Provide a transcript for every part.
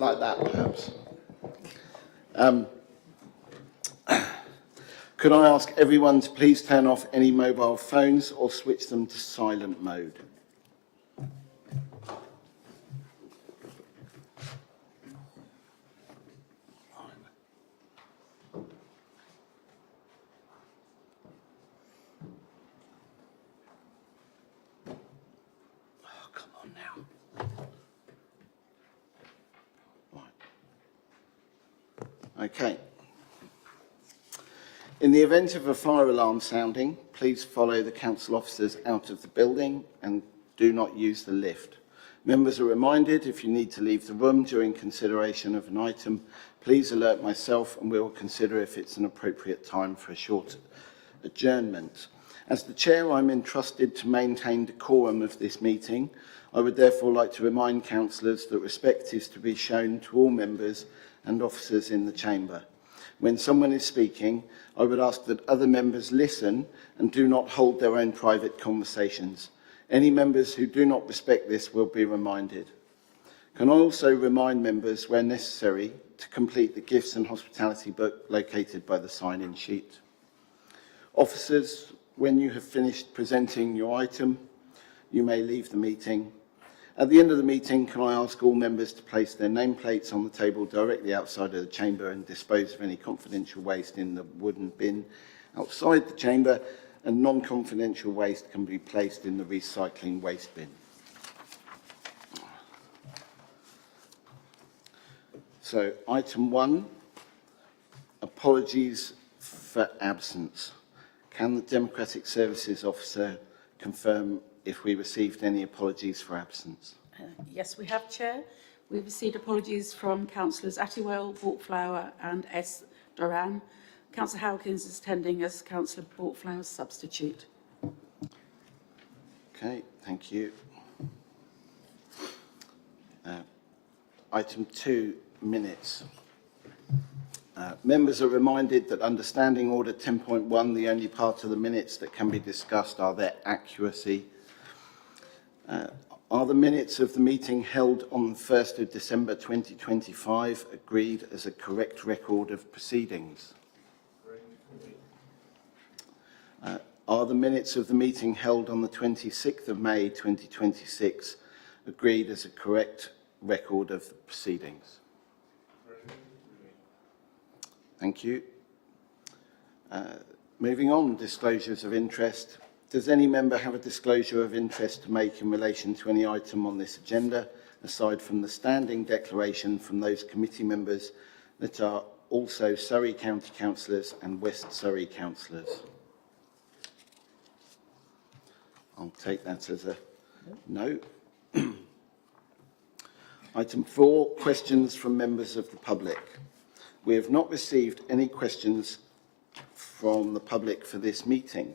like that perhaps. Could I ask everyone to please turn off any mobile phones or switch them to silent mode? Oh, come on now. Right. Okay. In the event of a fire alarm sounding, please follow the council officers out of the building and do not use the lift. Members are reminded if you need to leave the room during consideration of an item, please alert myself and we will consider if it's an appropriate time for a short adjournment. As the chair, I'm entrusted to maintain decorum of this meeting. I would therefore like to remind councillors that respect is to be shown to all members and officers in the chamber. When someone is speaking, I would ask that other members listen and do not hold their own private conversations. Any members who do not respect this will be reminded. Can I also remind members, where necessary, to complete the gifts and hospitality book located by the sign-in sheet. Officers, when you have finished presenting your item, you may leave the meeting. At the end of the meeting, can I ask all members to place their nameplates on the table directly outside of the chamber and dispose of any confidential waste in the wooden bin outside the chamber, and non-confidential waste can be placed in the recycling waste bin. So, item 1, apologies for absence. Can the Democratic Services Officer confirm if we received any apologies for absence? Yes, we have, Chair. We've received apologies from Councillors Attiwell, Bortflower and S. Doran. Councillor Howkins is attending as Councillor Bortflower's substitute. Okay, thank you. Item 2, minutes. Members are reminded that under Standing Order 10.1, the only part of the minutes that can be discussed are their accuracy. Are the minutes of the meeting held on 1st of December 2025 agreed as a correct record of proceedings? Are the minutes of the meeting held on the 26th of May 2026 agreed as a correct record of the proceedings? Thank you. Moving on, disclosures of interest. Does any member have a disclosure of interest to make in relation to any item on this agenda, aside from the standing declaration from those committee members that are also Surrey County Councillors and West Surrey Councillors? I'll take that as a no. Item 4, questions from members of the public. We have not received any questions from the public for this meeting.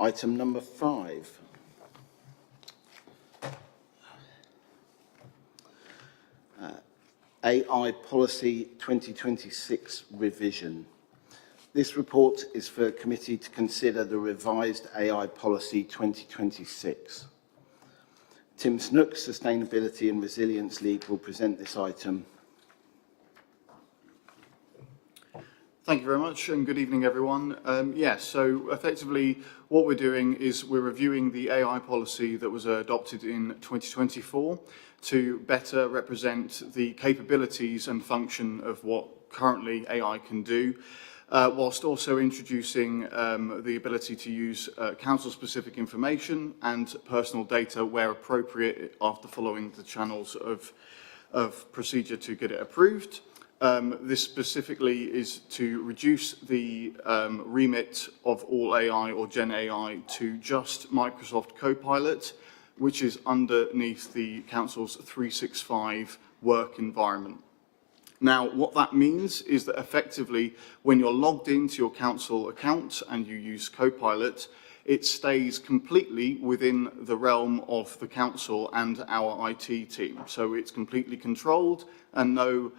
Item number 5. AI Policy 2026 revision. This report is for the committee to consider the revised AI Policy 2026. Tim Snook, Sustainability and Resilience Lead, will present this item. Thank you very much and good evening everyone. So effectively what we're doing is we're reviewing the AI policy that was adopted in 2024 to better represent the capabilities and function of what currently AI can do, whilst also introducing the ability to use council-specific information and personal data where appropriate after following the channels of procedure to get it approved. This specifically is to reduce the remit of all AI or Gen AI to just Microsoft Copilot, which is underneath the Council's 365 work environment. Now, what that means is that effectively, when you're logged into your Council account and you use Copilot, it stays completely within the realm of the Council and our IT team. So it's completely controlled and no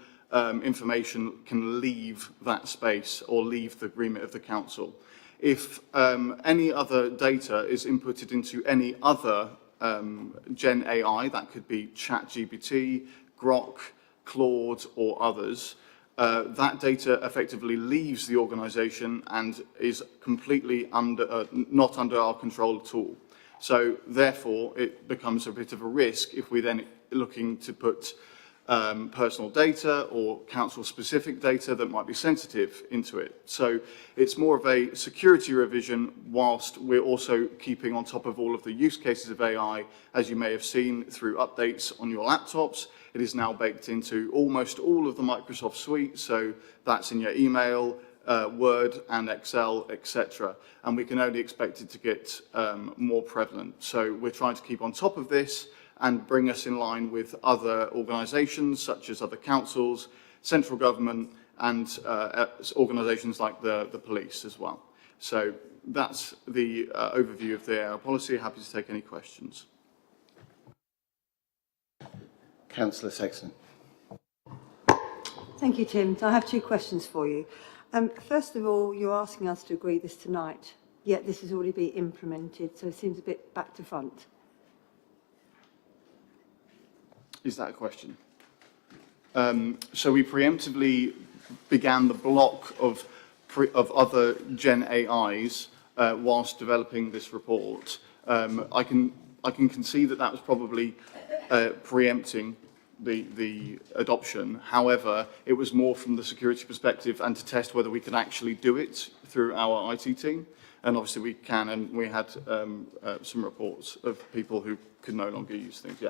information can leave that space or leave the remit of the council. If any other data is inputted into any other Gen AI, that could be ChatGPT, Grok, Claude, or others, that data effectively leaves the organization and is completely not under our control at all. So therefore, it becomes a bit of a risk if we're then looking to put personal data or council-specific data that might be sensitive into it. So it's more of a security revision whilst we're also keeping on top of all of the use cases of AI, as you may have seen through updates on your laptops. It is now baked into almost all of the Microsoft suite, so that's in your email, Word and Excel, etc. And we can only expect it to get more prevalent. So we're trying to keep on top of this and bring us in line with other organisations, such as other councils, central government, and organisations like the police as well. So that's the overview of the AI policy. Happy to take any questions. Councillor Sexton. Thank you, Tim. So I have two questions for you. First of all, you're asking us to agree this tonight, yet this has already been implemented, so it seems a bit back to front. Is that a question? So we preemptively began the block of other Gen AIs whilst developing this report. I can concede that was probably preempting the adoption. However, it was more from the security perspective and to test whether we could actually do it through our IT team. And obviously we can, and we had some reports of people who could no longer use things. Yeah.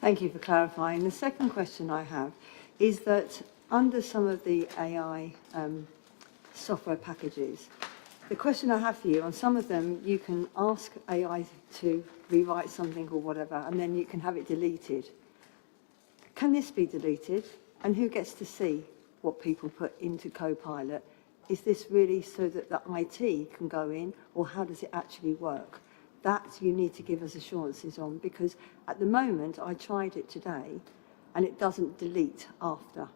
Thank you for clarifying. The second question I have is that under some of the AI software packages, the question I have for you, on some of them, you can ask AI to rewrite something or whatever, and then you can have it deleted. Can this be deleted? And who gets to see what people put into Copilot? Is this really so that the IT can go in, or how does it actually work? That you need to give us assurances on, because at the moment, I tried it today, and it doesn't delete after.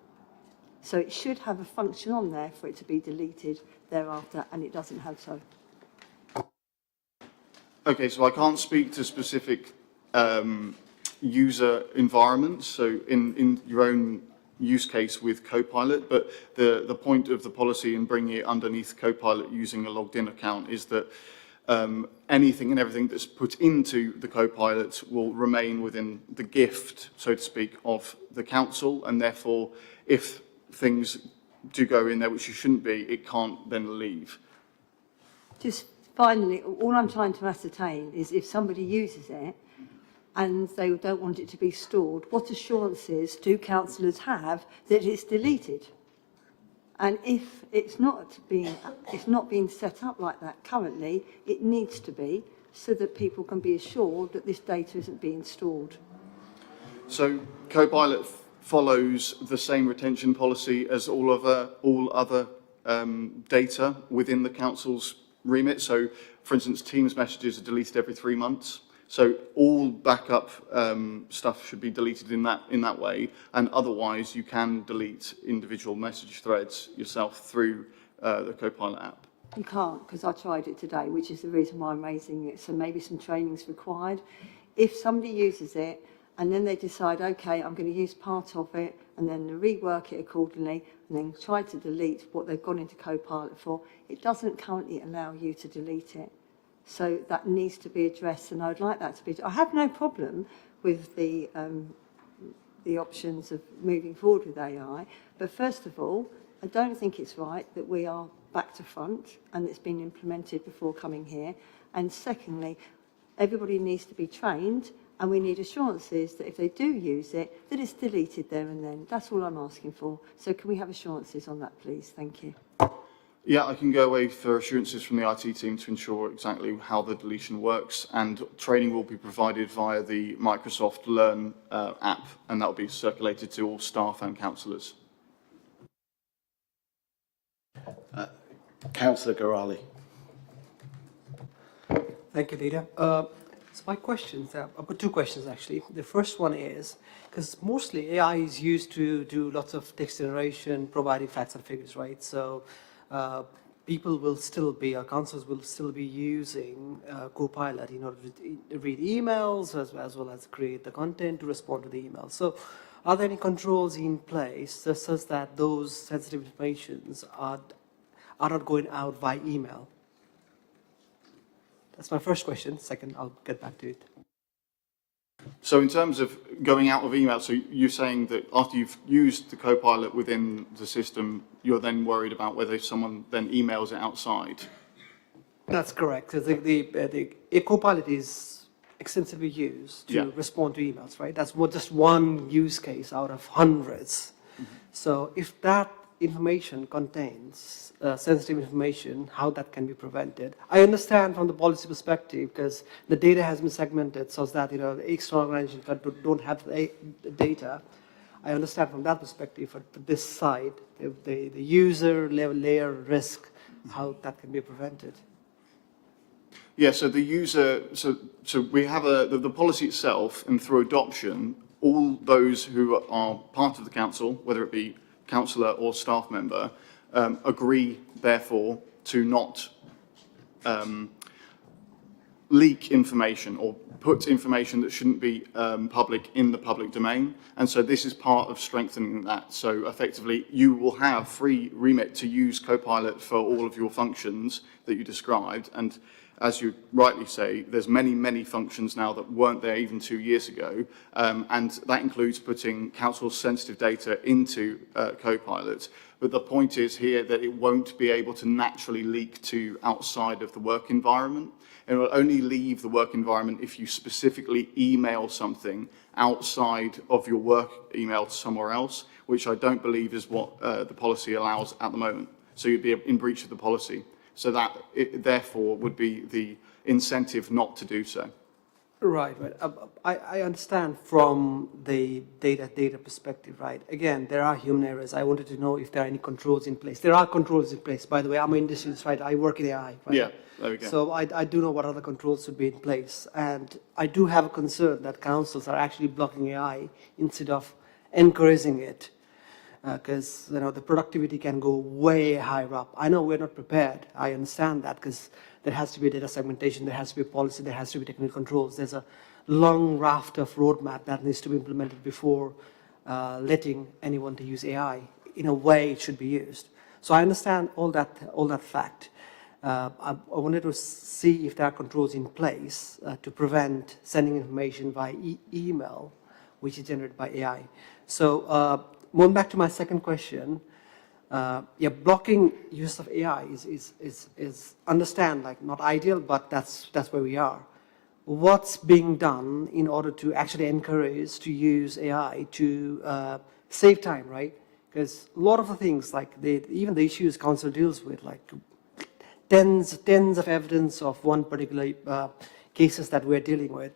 So it should have a function on there for it to be deleted thereafter, and it doesn't have so. Okay, so I can't speak to specific user environments, so in your own use case with Copilot, but the point of the policy in bringing it underneath Copilot using a logged-in account is that anything and everything that's put into the Copilot will remain within the gift, so to speak, of the council, and therefore, if things do go in there which you shouldn't be, it can't then leave. Just finally, all I'm trying to ascertain is if somebody uses it and they don't want it to be stored, what assurances do councillors have that it's deleted? And if it's not being set up like that currently, it needs to be, so that people can be assured that this data isn't being stored. So Copilot follows the same retention policy as all other data within the council's remit. So, for instance, Teams messages are deleted every 3 months. So all backup stuff should be deleted in that way, and otherwise you can delete individual message threads yourself through the Copilot app. You can't, because I tried it today, which is the reason why I'm raising it. So maybe some training's required. If somebody uses it and then they decide, okay, I'm going to use part of it, and then rework it accordingly, and then try to delete what they've gone into Copilot for, it doesn't currently allow you to delete it. So that needs to be addressed, and I would like that to be. I have no problem with the options of moving forward with AI, but first of all, I don't think it's right that we are back to front and it's been implemented before coming here. And secondly, everybody needs to be trained, and we need assurances that if they do use it, that it's deleted there and then. That's all I'm asking for. So can we have assurances on that, please? Thank you. Yeah, I can go away for assurances from the IT team to ensure exactly how the deletion works, and training will be provided via the Microsoft Learn app, and that will be circulated to all staff and councillors. Councillor Gorali. Thank you, Leader. So my questions, I've got two questions actually. The first one is, because mostly AI is used to do lots of text generation, providing facts and figures, right? So people will still be, or councils will still be using Copilot in order to read emails as well as create the content to respond to the emails. So are there any controls in place such that those sensitive informations are not going out by email? That's my first question. Second, I'll get back to it. So in terms of going out of email, so you're saying that after you've used the Copilot within the system, you're then worried about whether someone then emails it outside? That's correct. So the Copilot is extensively used to Yeah. respond to emails, right? That's just one use case out of hundreds. So if that information contains sensitive information, how that can be prevented. I understand from the policy perspective because the data has been segmented so that the external organizations don't have the data. I understand from that perspective, but this side, the user level layer risk, how that can be prevented. Yeah, so the user, so we have the policy itself, and through adoption, all those who are part of the council, whether it be councillor or staff member, agree, therefore, to not leak information or put information that shouldn't be public in the public domain. And so this is part of strengthening that. So effectively, you will have free remit to use Copilot for all of your functions that you described. And as you rightly say, there's many, many functions now that weren't there even 2 years ago. And that includes putting council sensitive data into Copilot. But the point is here that it won't be able to naturally leak to outside of the work environment. It will only leave the work environment if you specifically email something outside of your work email to somewhere else, which I don't believe is what the policy allows at the moment. So you'd be in breach of the policy. So that, therefore, would be the incentive not to do so. Right. I understand from the data perspective, right? Again, there are human errors. I wanted to know if there are any controls in place. There are controls in place. By the way, I'm an industrialist, right? I work in AI, right? Yeah, there we go. So I do know what other controls should be in place. And I do have a concern that councils are actually blocking AI instead of encouraging it. Because the productivity can go way higher up. I know we're not prepared. I understand that because there has to be data segmentation, there has to be policy, there has to be technical controls. There's a long raft of roadmap that needs to be implemented before letting anyone to use AI in a way it should be used. So I understand all that fact. I wanted to see if there are controls in place to prevent sending information via email, which is generated by AI. So going back to my second question, blocking use of AI is understand like not ideal, but that's where we are. What's being done in order to actually encourage to use AI to save time, right? Because a lot of the things like even the issues council deals with, like tens of evidence of one particular cases that we're dealing with.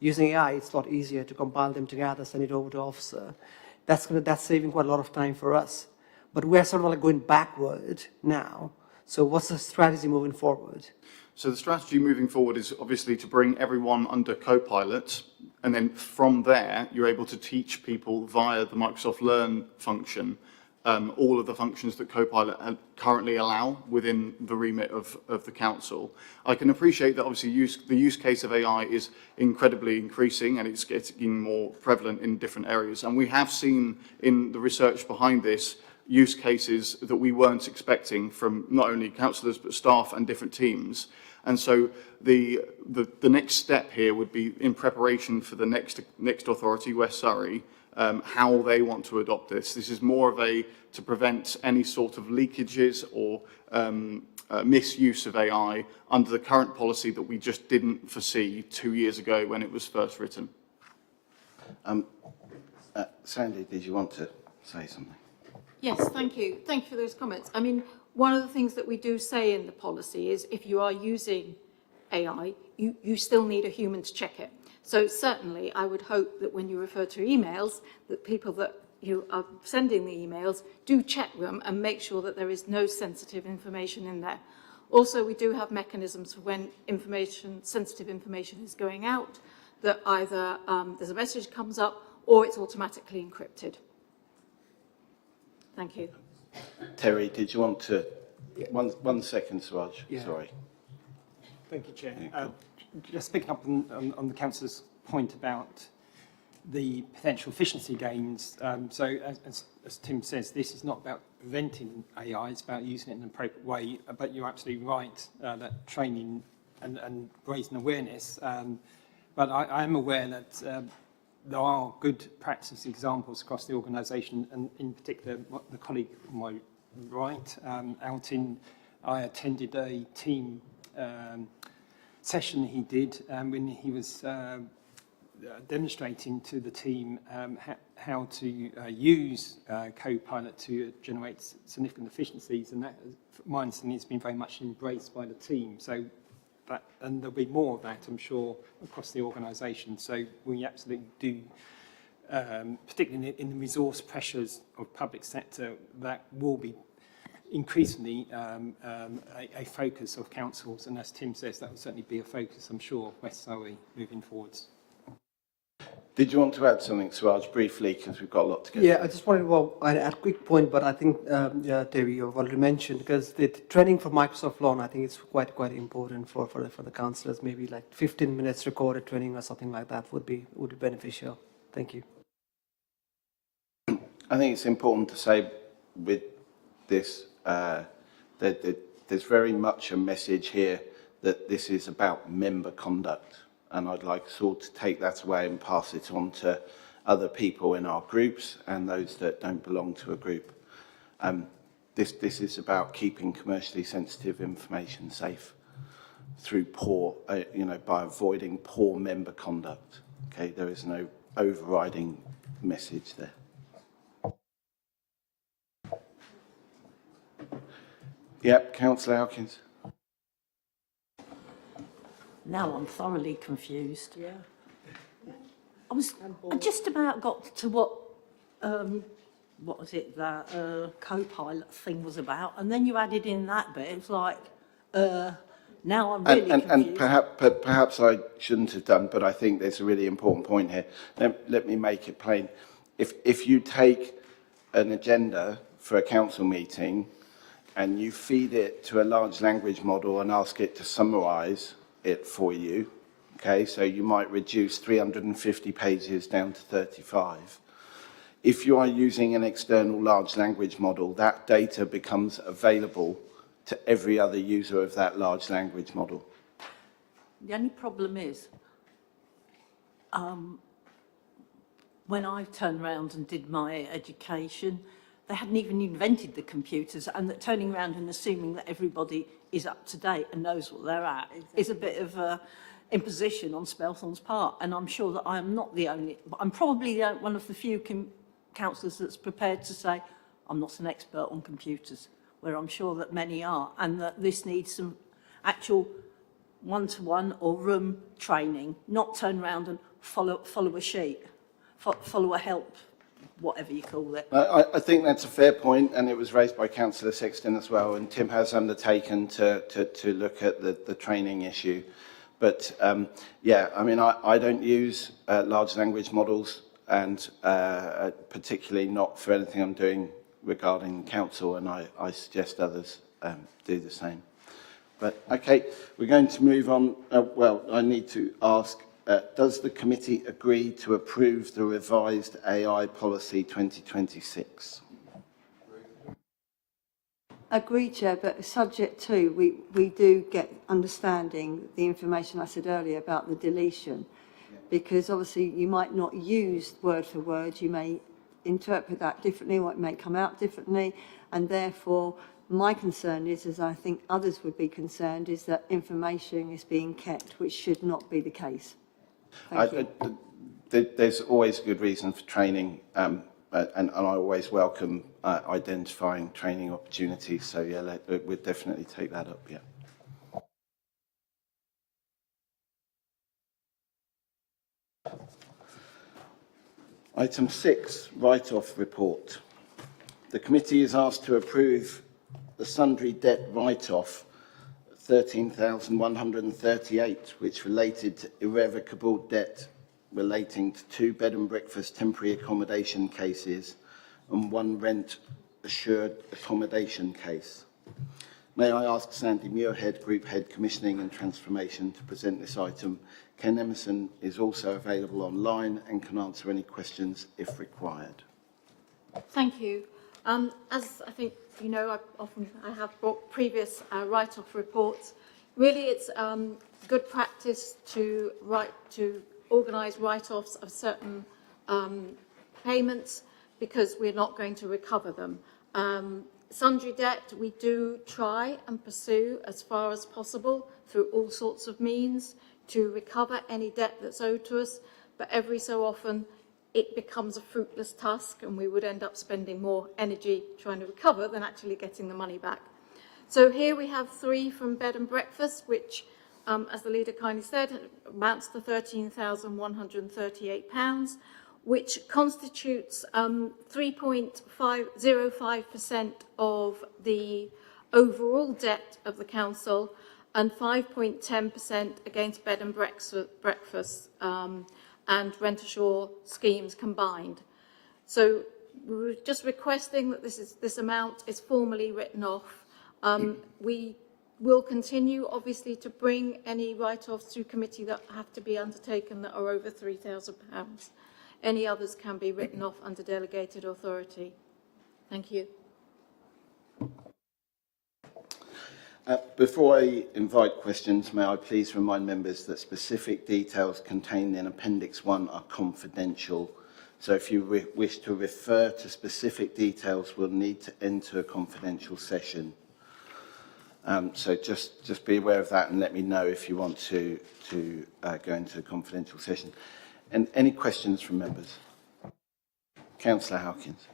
Using AI, it's a lot easier to compile them together, send it over to officer. That's saving quite a lot of time for us. But we're sort of like going backward now. So what's the strategy moving forward? So the strategy moving forward is obviously to bring everyone under Copilot, and then from there, you're able to teach people via the Microsoft Learn function all of the functions that Copilot currently allow within the remit of the council. I can appreciate that obviously the use case of AI is incredibly increasing and it's getting more prevalent in different areas. And we have seen in the research behind this use cases that we weren't expecting from not only councillors but staff and different teams. And so the next step here would be in preparation for the next authority, West Surrey, how they want to adopt this. This is more of to prevent any sort of leakages or misuse of AI under the current policy that we just didn't foresee 2 years ago when it was first written. Sandy, did you want to say something? Yes, thank you. Thank you for those comments. I mean, one of the things that we do say in the policy is if you are using AI, you still need a human to check it. So certainly, I would hope that when you refer to emails, that people that you are sending the emails do check them and make sure that there is no sensitive information in there. Also, we do have mechanisms for when sensitive information is going out, that either there's a message comes up or it's automatically encrypted. Thank you. Terry, did you want to One second, Suraj, Yeah. sorry. Thank you, Chair. Yeah, cool. Just picking up on the councillor's point about the potential efficiency gains. So as Tim says, this is not about preventing AI, it's about using it in an appropriate way. But you're absolutely right that training and raising awareness. But I am aware that there are good practice examples across the organisation, and in particular, the colleague on my right, I attended a team session he did when he was demonstrating to the team how to use Copilot to generate significant efficiencies, and that, my understanding, has been very much embraced by the team. So that, and there'll be more of that, I'm sure, across the organisation. So we absolutely do, particularly in the resource pressures of public sector, that will be increasingly a focus of councils, and as Tim says, that will certainly be a focus, I'm sure, of West Surrey moving forwards. Did you want to add something, Suraj, briefly, because we've got a lot to get Yeah, through? I just wanted to add a quick point, but I think, yeah, Debbie, you've already mentioned, because the training for Microsoft Lawn, I think it's quite important for the councillors. Maybe like 15 minutes recorded training or something like that would be beneficial. Thank you. I think it's important to say with this that there's very much a message here that this is about member conduct, and I'd like us all to take that away and pass it on to other people in our groups and those that don't belong to a group. This is about keeping commercially sensitive information safe through by avoiding poor member conduct. Okay, there is no overriding message there. Yep, Councillor Hawkins. Now I'm thoroughly confused. Yeah. I just about got to what was it, that co-pilot thing was about, and then you added in that bit. It's like, now I'm really confused. And perhaps I shouldn't have done, but I think there's a really important point here. Let me make it plain. If you take an agenda for a council meeting and you feed it to a large language model and ask it to summarise it for you, okay, so you might reduce 350 pages down to 35. If you are using an external large language model, that data becomes available to every other user of that large language model. The only problem is, when I turned around and did my education, they hadn't even invented the computers, and that turning around and assuming that everybody is up to date and knows what they're at is a bit of a imposition on Spelthorne's part. And I'm sure that I am not the only, I'm probably one of the few councillors that's prepared to say, I'm not an expert on computers, where I'm sure that many are, and that this needs some actual one-to-one or room training, not turn around and follow a sheet, follow a help, whatever you call it. I think that's a fair point, and it was raised by Councillor Sexton as well, and Tim has undertaken to look at the training issue. But yeah, I mean, I don't use large language models, and particularly not for anything I'm doing regarding council, and I suggest others do the same. But okay, we're going to move on. Well, I need to ask, does the committee agree to approve the revised AI policy 2026? Agreed, Chair, but subject to, we do get understanding the information I said earlier about the deletion, because obviously you might not use word for word, you may interpret that differently, or it may come out differently, and therefore my concern is, as I think others would be concerned, is that information is being kept, which should not be the case. Thank you. There's always a good reason for training, and I always welcome identifying training opportunities. So yeah, we'll definitely take that up. Yeah. Item 6, write-off report. The committee is asked to approve the sundry debt write-off 13,138, which related to irrevocable debt relating to 2 bed and breakfast temporary accommodation cases and 1 rent assured accommodation case. May I ask Sandy Muirhead, Group Head Commissioning and Transformation, to present this item. Ken Emerson is also available online and can answer any questions if required. Thank you. As I think you know, I have brought previous write-off reports. Really, it's good practice to organise write-offs of certain payments because we're not going to recover them. Sundry debt, we do try and pursue as far as possible through all sorts of means to recover any debt that's owed to us, but every so often it becomes a fruitless task and we would end up spending more energy trying to recover than actually getting the money back. So here we have 3 from bed and breakfast, which, as the leader kindly said, amounts to £13,138, which constitutes 3.05% of the overall debt of the council and 5.10% against bed and breakfast and rent-assure schemes combined. So we were just requesting that this amount is formally written off. We will continue, obviously, to bring any write-offs through committee that have to be undertaken that are over £3,000. Any others can be written off under delegated authority. Thank you. Before I invite questions, may I please remind members that specific details contained in Appendix 1 are confidential. So if you wish to refer to specific details, we'll need to enter a confidential session. So just be aware of that and let me know if you want to go into a confidential session. And any questions from members? Councillor Hawkins.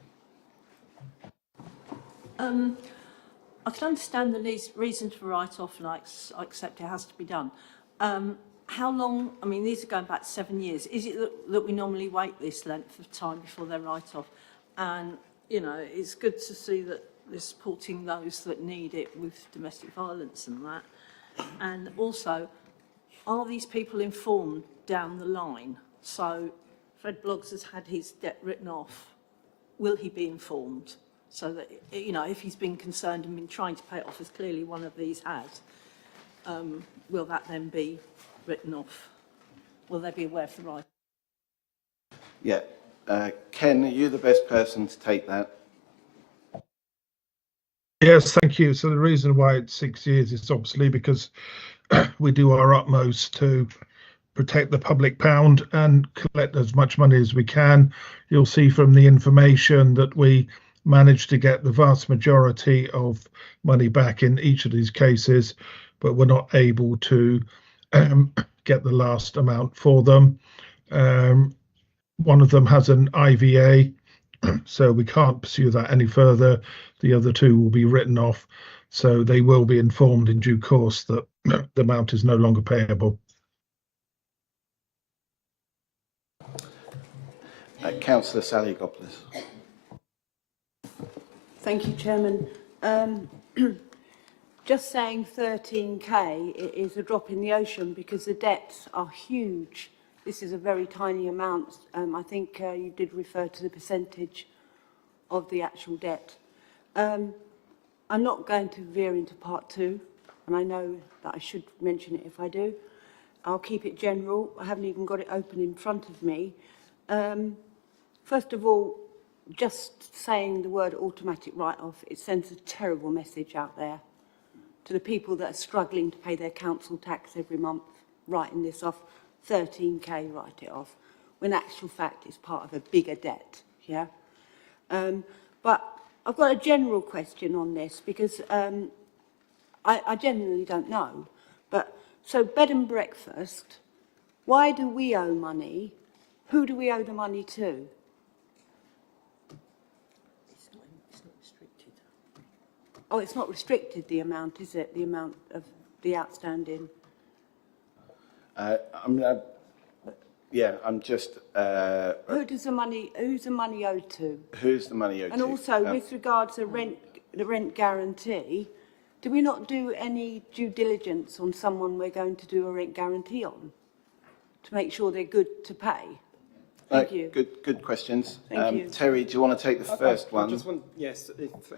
I can understand the reason for write-off, and I accept it has to be done. How long, I mean, these are going back 7 years. Is it that we normally wait this length of time before they're write-off? And, you know, it's good to see that they're supporting those that need it with domestic violence and that. And also, are these people informed down the line? So Fred Bloggs has had his debt written off. Will he be informed? So that, you know, if he's been concerned and been trying to pay it off, as clearly one of these has, will that then be written off? Will they be aware of the right? Yeah. Ken, are you the best person to take that? Yes, thank you. So the reason why it's 6 years is obviously because we do our utmost to protect the public pound and collect as much money as we can. You'll see from the information that we managed to get the vast majority of money back in each of these cases, but we're not able to get the last amount for them. One of them has an IVA, so we can't pursue that any further. The other 2 will be written off, so they will be informed in due course that the amount is no longer payable. Councillor Sally Goplis. Thank you, Chairman. Just saying 13k is a drop in the ocean because the debts are huge. This is a very tiny amount. I think you did refer to the percentage of the actual debt. I'm not going to veer into part 2, and I know that I should mention it if I do. I'll keep it general. I haven't even got it open in front of me. First of all, just saying the word automatic write-off, it sends a terrible message out there to the people that are struggling to pay their council tax every month, writing this off, 13k, write it off, when actual fact it's part of a bigger debt, yeah? But I've got a general question on this because I genuinely don't know. But so bed and breakfast, why do we owe money? Who do we owe the money to? Oh, it's not restricted, the amount, is it? The amount of the outstanding? I'm just... who's the money owed to? Who's the money owed to? And also, with regards to the rent guarantee, do we not do any due diligence on someone we're going to do a rent guarantee on to make sure they're good to pay? Thank you. Good questions. Thank you. Terry, do you want to take the first I one? just want, yes,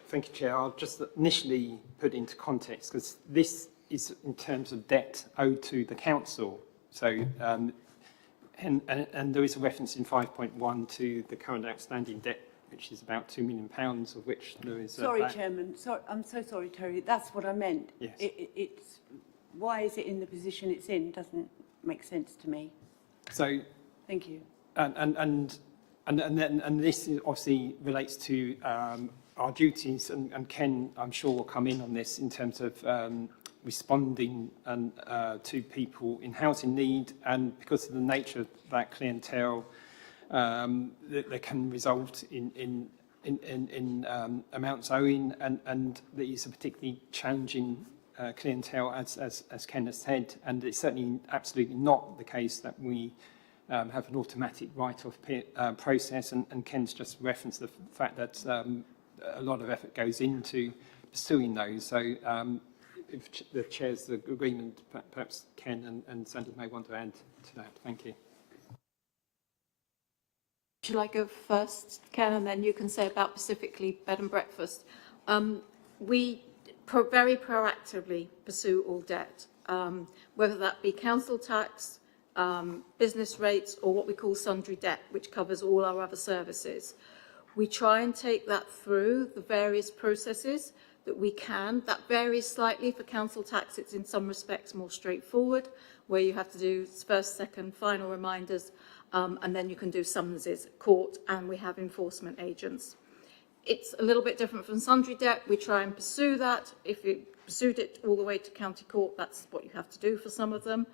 thank you, Chair. I'll just initially put it into context because this is in terms of debt owed to the council. So, and there is a reference in 5.1 to the current outstanding debt, which is about £2 million, of which there is. Sorry, Chairman. Sorry, I'm so sorry, Terry. That's what I meant. Yes. It's why is it in the position it's in? Doesn't make sense to me. So, Thank you. and this is obviously relates to our duties, and Ken, I'm sure, will come in on this in terms of responding to people in housing need, and because of the nature of that clientele, that can result in amounts owing, and that is a particularly challenging clientele, as Ken has said, and it's certainly absolutely not the case that we have an automatic write-off process, and Ken's just referenced the fact that a lot of effort goes into pursuing those. So if the Chair's agreement, perhaps Ken and Sandy may want to add to that. Thank you. Shall I go first, Ken, and then you can say about specifically bed and breakfast? We very proactively pursue all debt, whether that be council tax, business rates, or what we call sundry debt, which covers all our other services. We try and take that through the various processes that we can. That varies slightly. For council tax, it's in some respects more straightforward, where you have to do first, second, final reminders, and then you can do summonses at court, and we have enforcement agents. It's a little bit different from sundry debt. We try and pursue that. If you pursued it all the way to county court, that's what you have to do for some of them.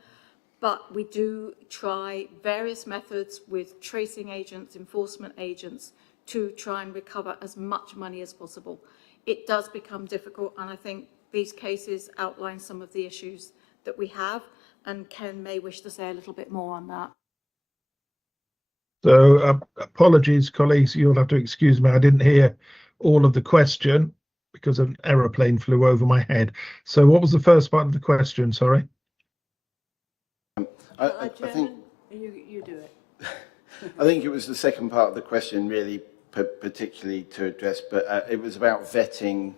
But we do try various methods with tracing agents, enforcement agents, to try and recover as much money as possible. It does become difficult, and I think these cases outline some of the issues that we have, and Ken may wish to say a little bit more on that. So apologies, colleagues, you'll have to excuse me. I didn't hear all of the question because an aeroplane flew over my head. So what was the first part of the question? Sorry. I think You do it. I think it was the second part of the question, really, particularly to address, but it was about vetting,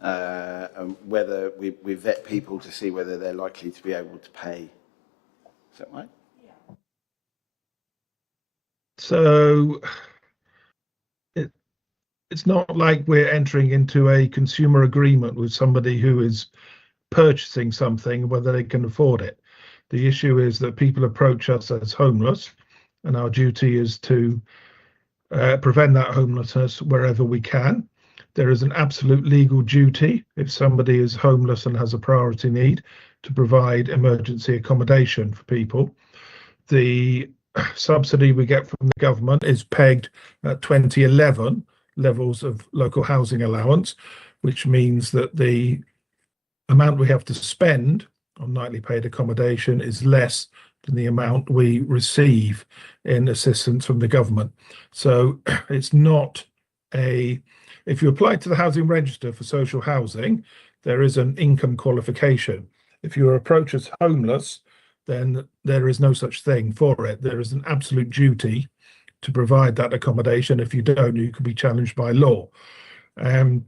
and whether we vet people to see whether they're likely to be able to pay. Is that right? Yeah. So it's not like we're entering into a consumer agreement with somebody who is purchasing something, whether they can afford it. The issue is that people approach us as homeless, and our duty is to prevent that homelessness wherever we can. There is an absolute legal duty, if somebody is homeless and has a priority need, to provide emergency accommodation for people. The subsidy we get from the government is pegged at 2011 levels of local housing allowance, which means that the amount we have to spend on nightly paid accommodation is less than the amount we receive in assistance from the government. So it's not if you apply to the housing register for social housing, there is an income qualification. If you are approached as homeless, then there is no such thing for it. There is an absolute duty to provide that accommodation. If you don't, you can be challenged by law. And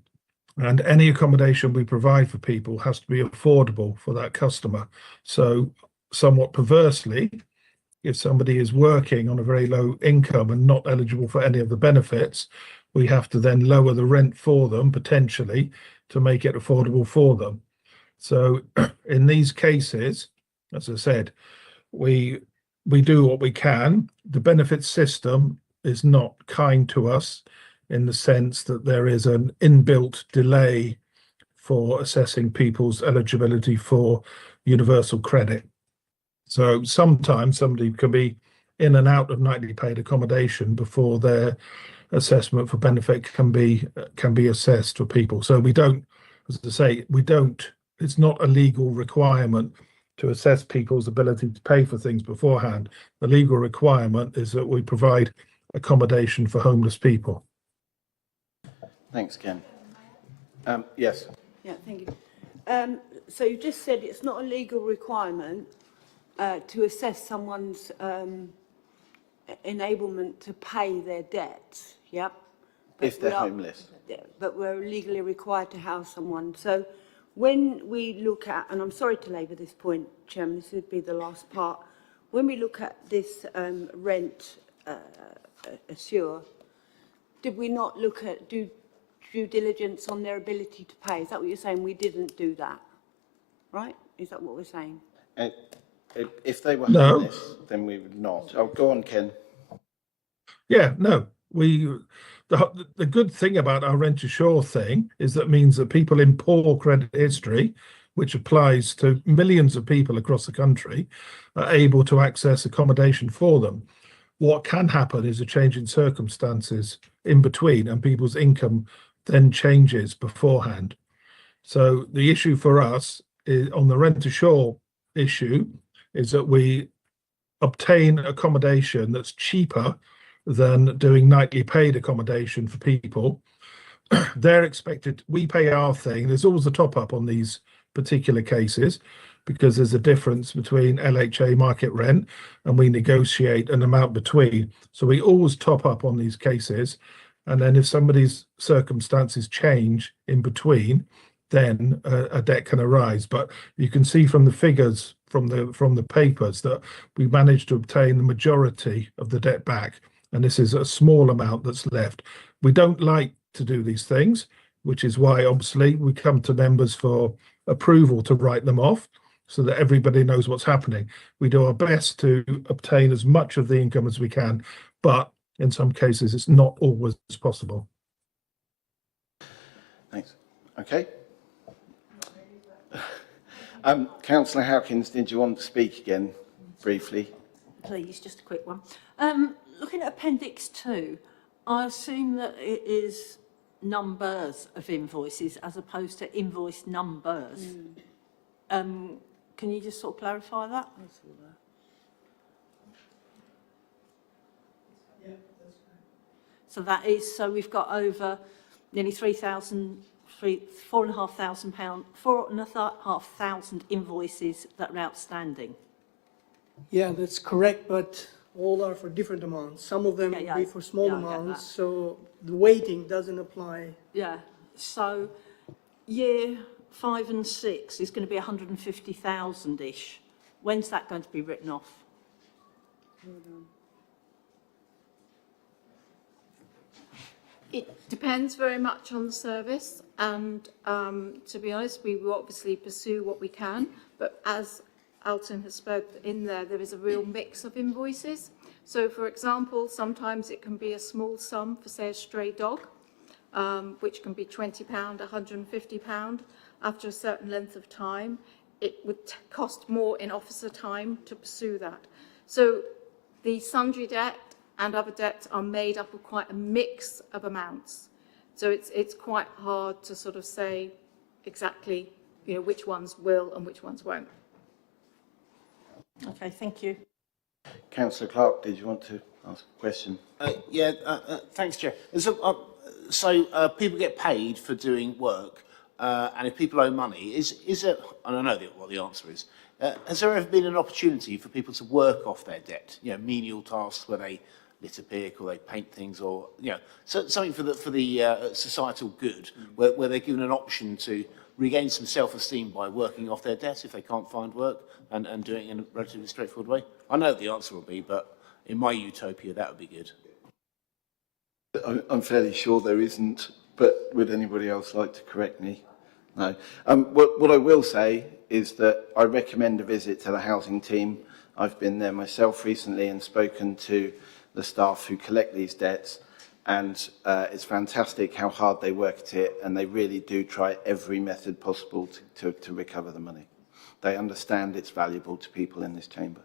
any accommodation we provide for people has to be affordable for that customer. So somewhat perversely, if somebody is working on a very low income and not eligible for any of the benefits, we have to then lower the rent for them, potentially, to make it affordable for them. So in these cases, as I said, we do what we can. The benefits system is not kind to us, in the sense that there is an inbuilt delay for assessing people's eligibility for universal credit. So sometimes somebody can be in and out of nightly paid accommodation before their assessment for benefit can be assessed for people. So we don't, as I say, it's not a legal requirement to assess people's ability to pay for things beforehand. The legal requirement is that we provide accommodation for homeless people. Thanks, Ken. Yes. Yeah, thank you. So you just said it's not a legal requirement to assess someone's enablement to pay their debts, yep. But If they're we are- homeless. yeah, but we're legally required to house someone. So when we look at, and I'm sorry to labour this point, Chairman, this would be the last part. When we look at this rent assure, did we not look at due diligence on their ability to pay? Is that what you're saying? We didn't do that, right? Is that what we're saying? Uh, if they were No. homeless, then we would not. Oh, go on, Ken. Yeah, no, the good thing about our rent assure thing is that means that people in poor credit history, which applies to millions of people across the country, are able to access accommodation for them. What can happen is a change in circumstances in between, and people's income then changes beforehand. So the issue for us is on the rent assure issue is that we obtain accommodation that's cheaper than doing nightly paid accommodation for people. They're expected, we pay our thing. There's always a top up on these particular cases because there's a difference between LHA market rent and we negotiate an amount between. So we always top up on these cases. And then if somebody's circumstances change in between, then a debt can arise. But you can see from the figures from the papers that we managed to obtain the majority of the debt back. And this is a small amount that's left. We don't like to do these things, which is why obviously we come to members for approval to write them off so that everybody knows what's happening. We do our best to obtain as much of the income as we can, but in some cases it's not always possible. Thanks. Okay. Councillor Howkins, did you want to speak again briefly? Please, just a quick one. Looking at Appendix 2, I assume that it is numbers of invoices as opposed to invoice numbers. Can you just sort of clarify that? So that is, so we've got over nearly £4,500 invoices that are outstanding. Yeah, that's correct, but all are for different amounts. Some of them Yeah, will be for small yeah, I get amounts, that. so the weighting doesn't apply. Yeah, so year 5 and 6 is going to be 150,000-ish. When's that going to be written off? It depends very much on the service, and to be honest, we will obviously pursue what we can, but as Alton has spoke in there, there is a real mix of invoices. So, for example, sometimes it can be a small sum for, say, a stray dog, which can be £20, £150. After a certain length of time, it would cost more in officer time to pursue that. So the sundry debt and other debts are made up of quite a mix of amounts. So it's quite hard to sort of say exactly, you know, which ones will and which ones won't. Okay, thank you. Councillor Clark, did you want to ask a question? Thanks, Chair. So people get paid for doing work, and if people owe money, is it? And I know what the answer is. Has there ever been an opportunity for people to work off their debt? You know, menial tasks where they litter pick or they paint things, or you know, so, something for the societal good, where they're given an option to regain some self-esteem by working off their debt if they can't find work and doing it in a relatively straightforward way. I know what the answer will be, but in my utopia, that would be good. I'm fairly sure there isn't, but would anybody else like to correct me? No. What I will say is that I recommend a visit to the housing team. I've been there myself recently and spoken to the staff who collect these debts, and it's fantastic how hard they work at it, and they really do try every method possible to recover the money. They understand it's valuable to people in this chamber.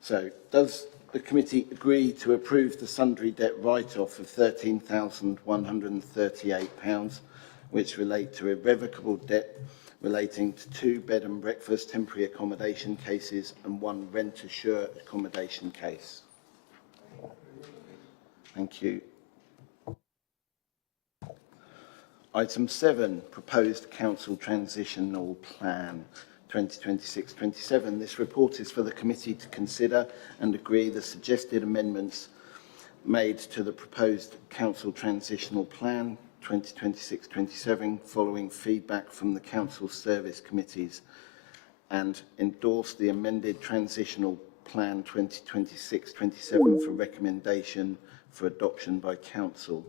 So, does the committee agree to approve the sundry debt write-off of £13,138, which relate to irrevocable debt relating to 2 bed and breakfast temporary accommodation cases and 1 rent assure accommodation case? Thank you. Item 7, proposed council transitional plan 2026-27. This report is for the committee to consider and agree the suggested amendments made to the proposed council transitional plan 2026-27 following feedback from the council service committees, and endorse the amended transitional plan 2026-27 for recommendation for adoption by council.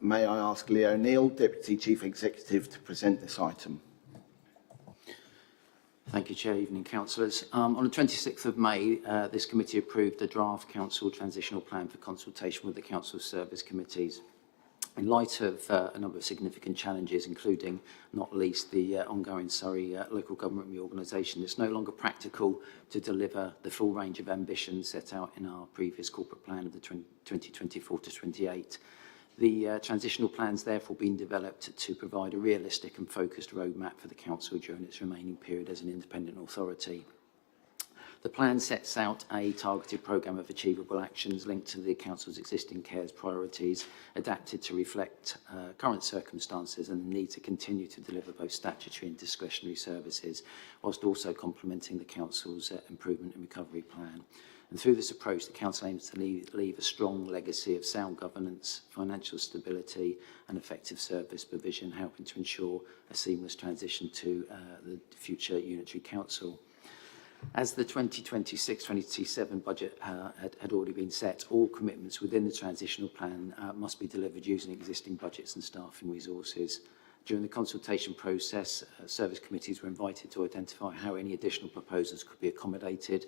May I ask Lee O'Neill, Deputy Chief Executive, to present this item? Thank you, Chair. Evening, councillors. On the 26th of May, this committee approved a draft council transitional plan for consultation with the council service committees. In light of a number of significant challenges, including not least the ongoing Surrey local government reorganisation, it's no longer practical to deliver the full range of ambitions set out in our previous corporate plan of the 2024 to 28. The transitional plan's therefore been developed to provide a realistic and focused roadmap for the council during its remaining period as an independent authority. The plan sets out a targeted programme of achievable actions linked to the council's existing cares priorities, adapted to reflect current circumstances and the need to continue to deliver both statutory and discretionary services, whilst also complementing the council's improvement and recovery plan. And through this approach, the council aims to leave a strong legacy of sound governance, financial stability and effective service provision, helping to ensure a seamless transition to the future unitary council. As the 2026-27 budget had already been set, all commitments within the transitional plan must be delivered using existing budgets and staffing resources. During the consultation process, service committees were invited to identify how any additional proposals could be accommodated,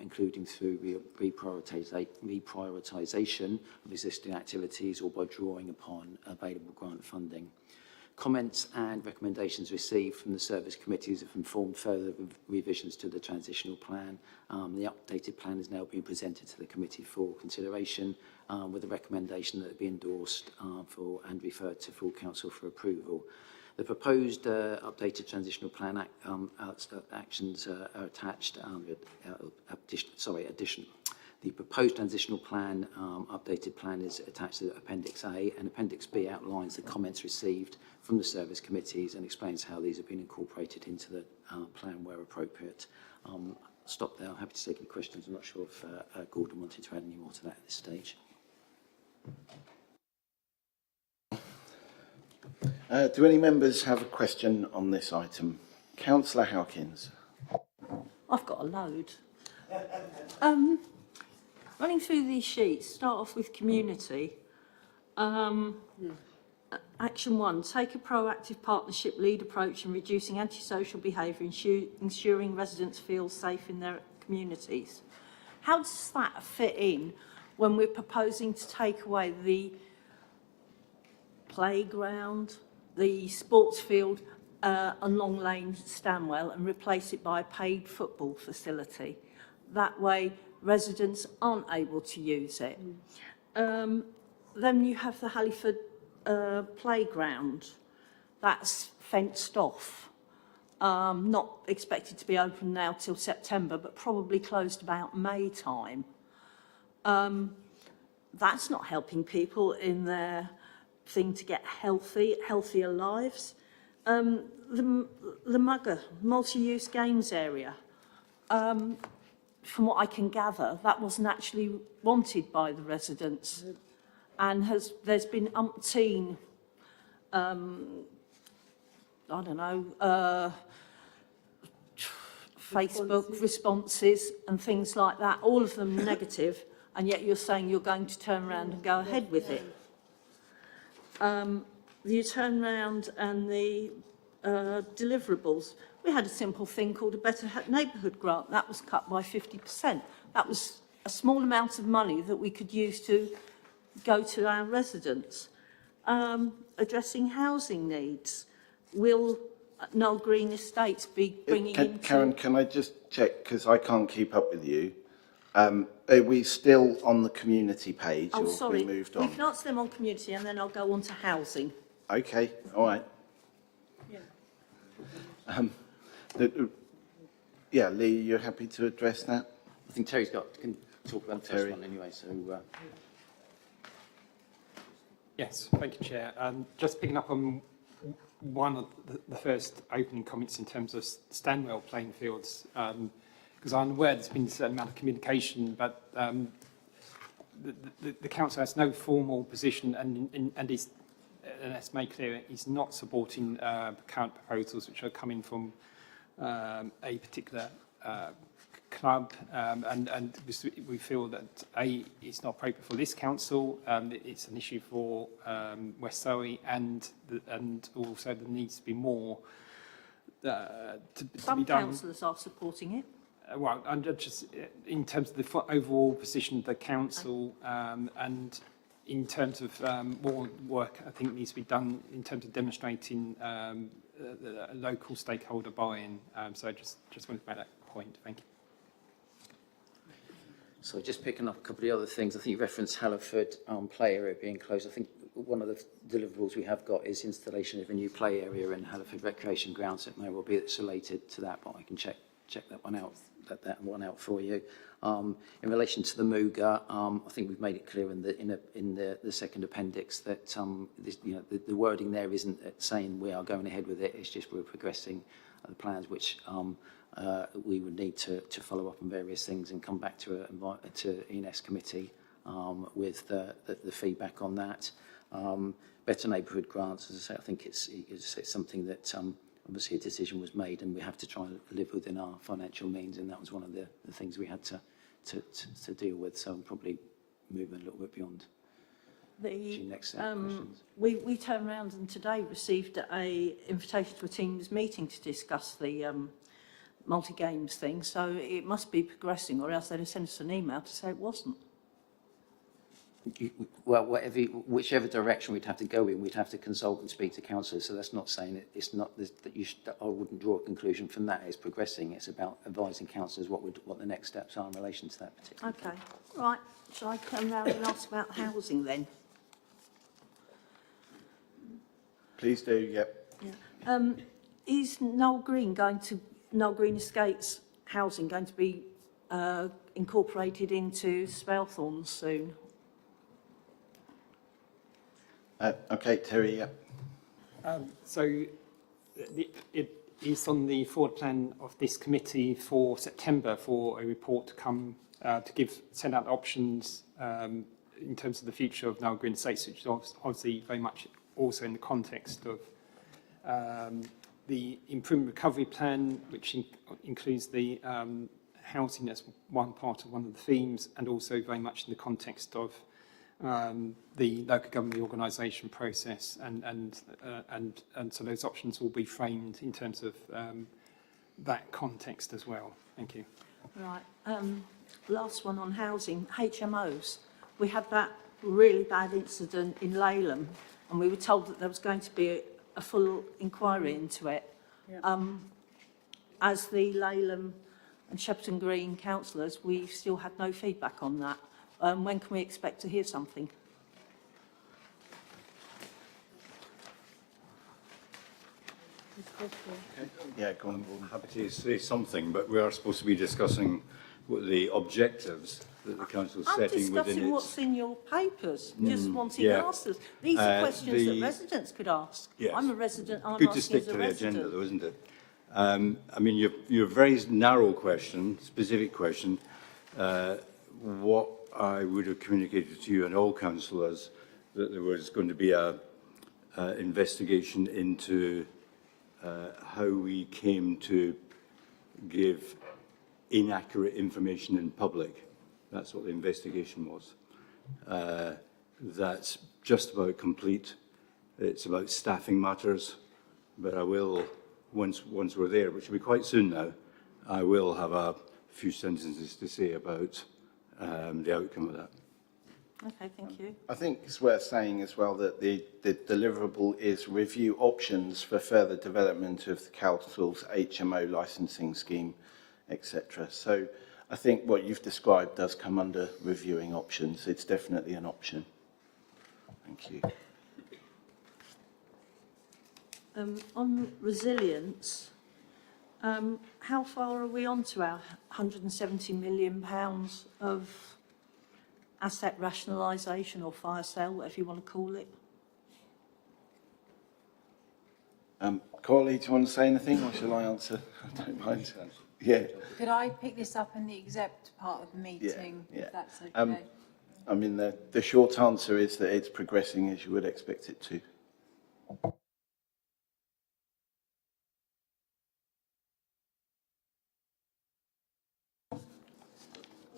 including through reprioritisation of existing activities or by drawing upon available grant funding. Comments and recommendations received from the service committees have informed further revisions to the transitional plan. The updated plan is now being presented to the committee for consideration, with a recommendation that it be endorsed and referred to full council for approval. The proposed updated transitional plan actions are attached. The proposed transitional plan updated plan is attached to Appendix A, and Appendix B outlines the comments received from the service committees and explains how these have been incorporated into the plan where appropriate. Stop there. I'm happy to take any questions. I'm not sure if Gordon wanted to add any more to that at this stage. Do any members have a question on this item? Councillor Howkins. I've got a load. Running through these sheets, start off with community. Action 1, take a proactive partnership lead approach in reducing antisocial behaviour, ensuring residents feel safe in their communities. How does that fit in when we're proposing to take away the playground, the sports field and Long Lane Stanwell and replace it by a paid football facility? That way residents aren't able to use it. Then you have the Halliford playground. That's fenced off. Not expected to be open now till September, but probably closed about May time. That's not helping people in their thing to get healthier lives. The Mugger multi-use games area. From what I can gather, that wasn't actually wanted by the residents, and there's been umpteen, Facebook responses and things like that, all of them negative, and yet you're saying you're going to turn around and go ahead with it. The turnaround and the deliverables. We had a simple thing called a Better Neighbourhood Grant. That was cut by 50%. That was a small amount of money that we could use to go to our residents. Addressing housing needs. Will Noel Green Estates be bringing in... Karen, can I just check, because I can't keep up with you. Are we still on the community page, Oh, or sorry. we moved on? We can answer them on community and then I'll go on to housing. Okay, all right. Yeah. Lee, you're happy to address that? I think Terry's can talk about the first one anyway, so... Yes, thank you, Chair. Just picking up on one of the first opening comments in terms of Stanwell playing fields, because I'm aware there's been a certain amount of communication, but the council has no formal position and is, and let's make clear, is not supporting current proposals which are coming from a particular club, and we feel that it's not appropriate for this council. It's an issue for West Surrey, and also there needs to be more to be Some done. councillors are supporting it. Well, and just in terms of the overall position of the council, and in terms of more work, I think needs to be done in terms of demonstrating local stakeholder buy-in. So I just wanted to make that point. Thank you. So just picking up a couple of the other things, I think you referenced Halliford play area being closed. I think one of the deliverables we have got is installation of a new play area in Halliford Recreation Grounds. It may well be it's related to that, but I can check that one out, that one out for you. In relation to the Muga, I think we've made it clear in the second appendix that this, the wording there isn't saying we are going ahead with it. It's just we're progressing the plans, which we would need to follow up on various things and come back to ENS committee with the feedback on that. Better neighbourhood grants, as I say, I think it's something that obviously a decision was made, and we have to try and live within our financial means, and that was one of the things we had to deal with. So I'm probably moving a little bit beyond the next set of questions. We turned around and today received a invitation to a Teams meeting to discuss the multi-games thing, so it must be progressing, or else they'd have sent us an email to say it wasn't. Well, whichever direction we'd have to go in, we'd have to consult and speak to councillors. So that's not saying it's not that I wouldn't draw a conclusion from that. It's progressing. It's about advising councillors what the next steps are in relation to that particular. Okay, right. Shall I come round and ask about housing then? Please do, yep. Yeah. Is Noel Green Estates housing going to be incorporated into Spelthorne soon? Okay, Terry, yep. So it is on the forward plan of this committee for September for a report to come to send out options in terms of the future of Noel Green Estates, which is obviously very much also in the context of the improvement recovery plan, which includes the housing as one part of one of the themes, and also very much in the context of the local government reorganisation process, and so those options will be framed in terms of that context as well. Thank you. Right. Last one on housing, HMOs. We had that really bad incident in Laleham, and we were told that there was going to be a full inquiry into it. Yeah. As the Laleham and Shepperton Green councillors, we still had no feedback on that. When can we expect to hear something? Yeah, go on. I'm happy to say something, but we are supposed to be discussing what the objectives that the council is I'm setting within discussing its... what's in your papers, just wanting yeah. answers. These are questions that residents could ask. Yes. I'm a resident, I'm Good asking to stick as a to the resident. agenda, though, isn't it? I mean, your very narrow question, specific question, what I would have communicated to you and all councillors that there was going to be a investigation into how we came to give inaccurate information in public. That's what the investigation was. That's just about complete. It's about staffing matters, but I will, once we're there, which will be quite soon now, I will have a few sentences to say about the outcome of that. Okay, thank you. I think it's worth saying as well that the deliverable is review options for further development of the council's HMO licensing scheme, etc. So I think what you've described does come under reviewing options. It's definitely an option. Thank you. On resilience, how far are we on to our £170 million of asset rationalisation or fire sale, whatever you want to call it? Corley, do you want to say anything, or shall I answer? I don't mind. Yeah. Could I pick this up in the exec part of the meeting, yeah. if that's okay? I mean, the short answer is that it's progressing as you would expect it to.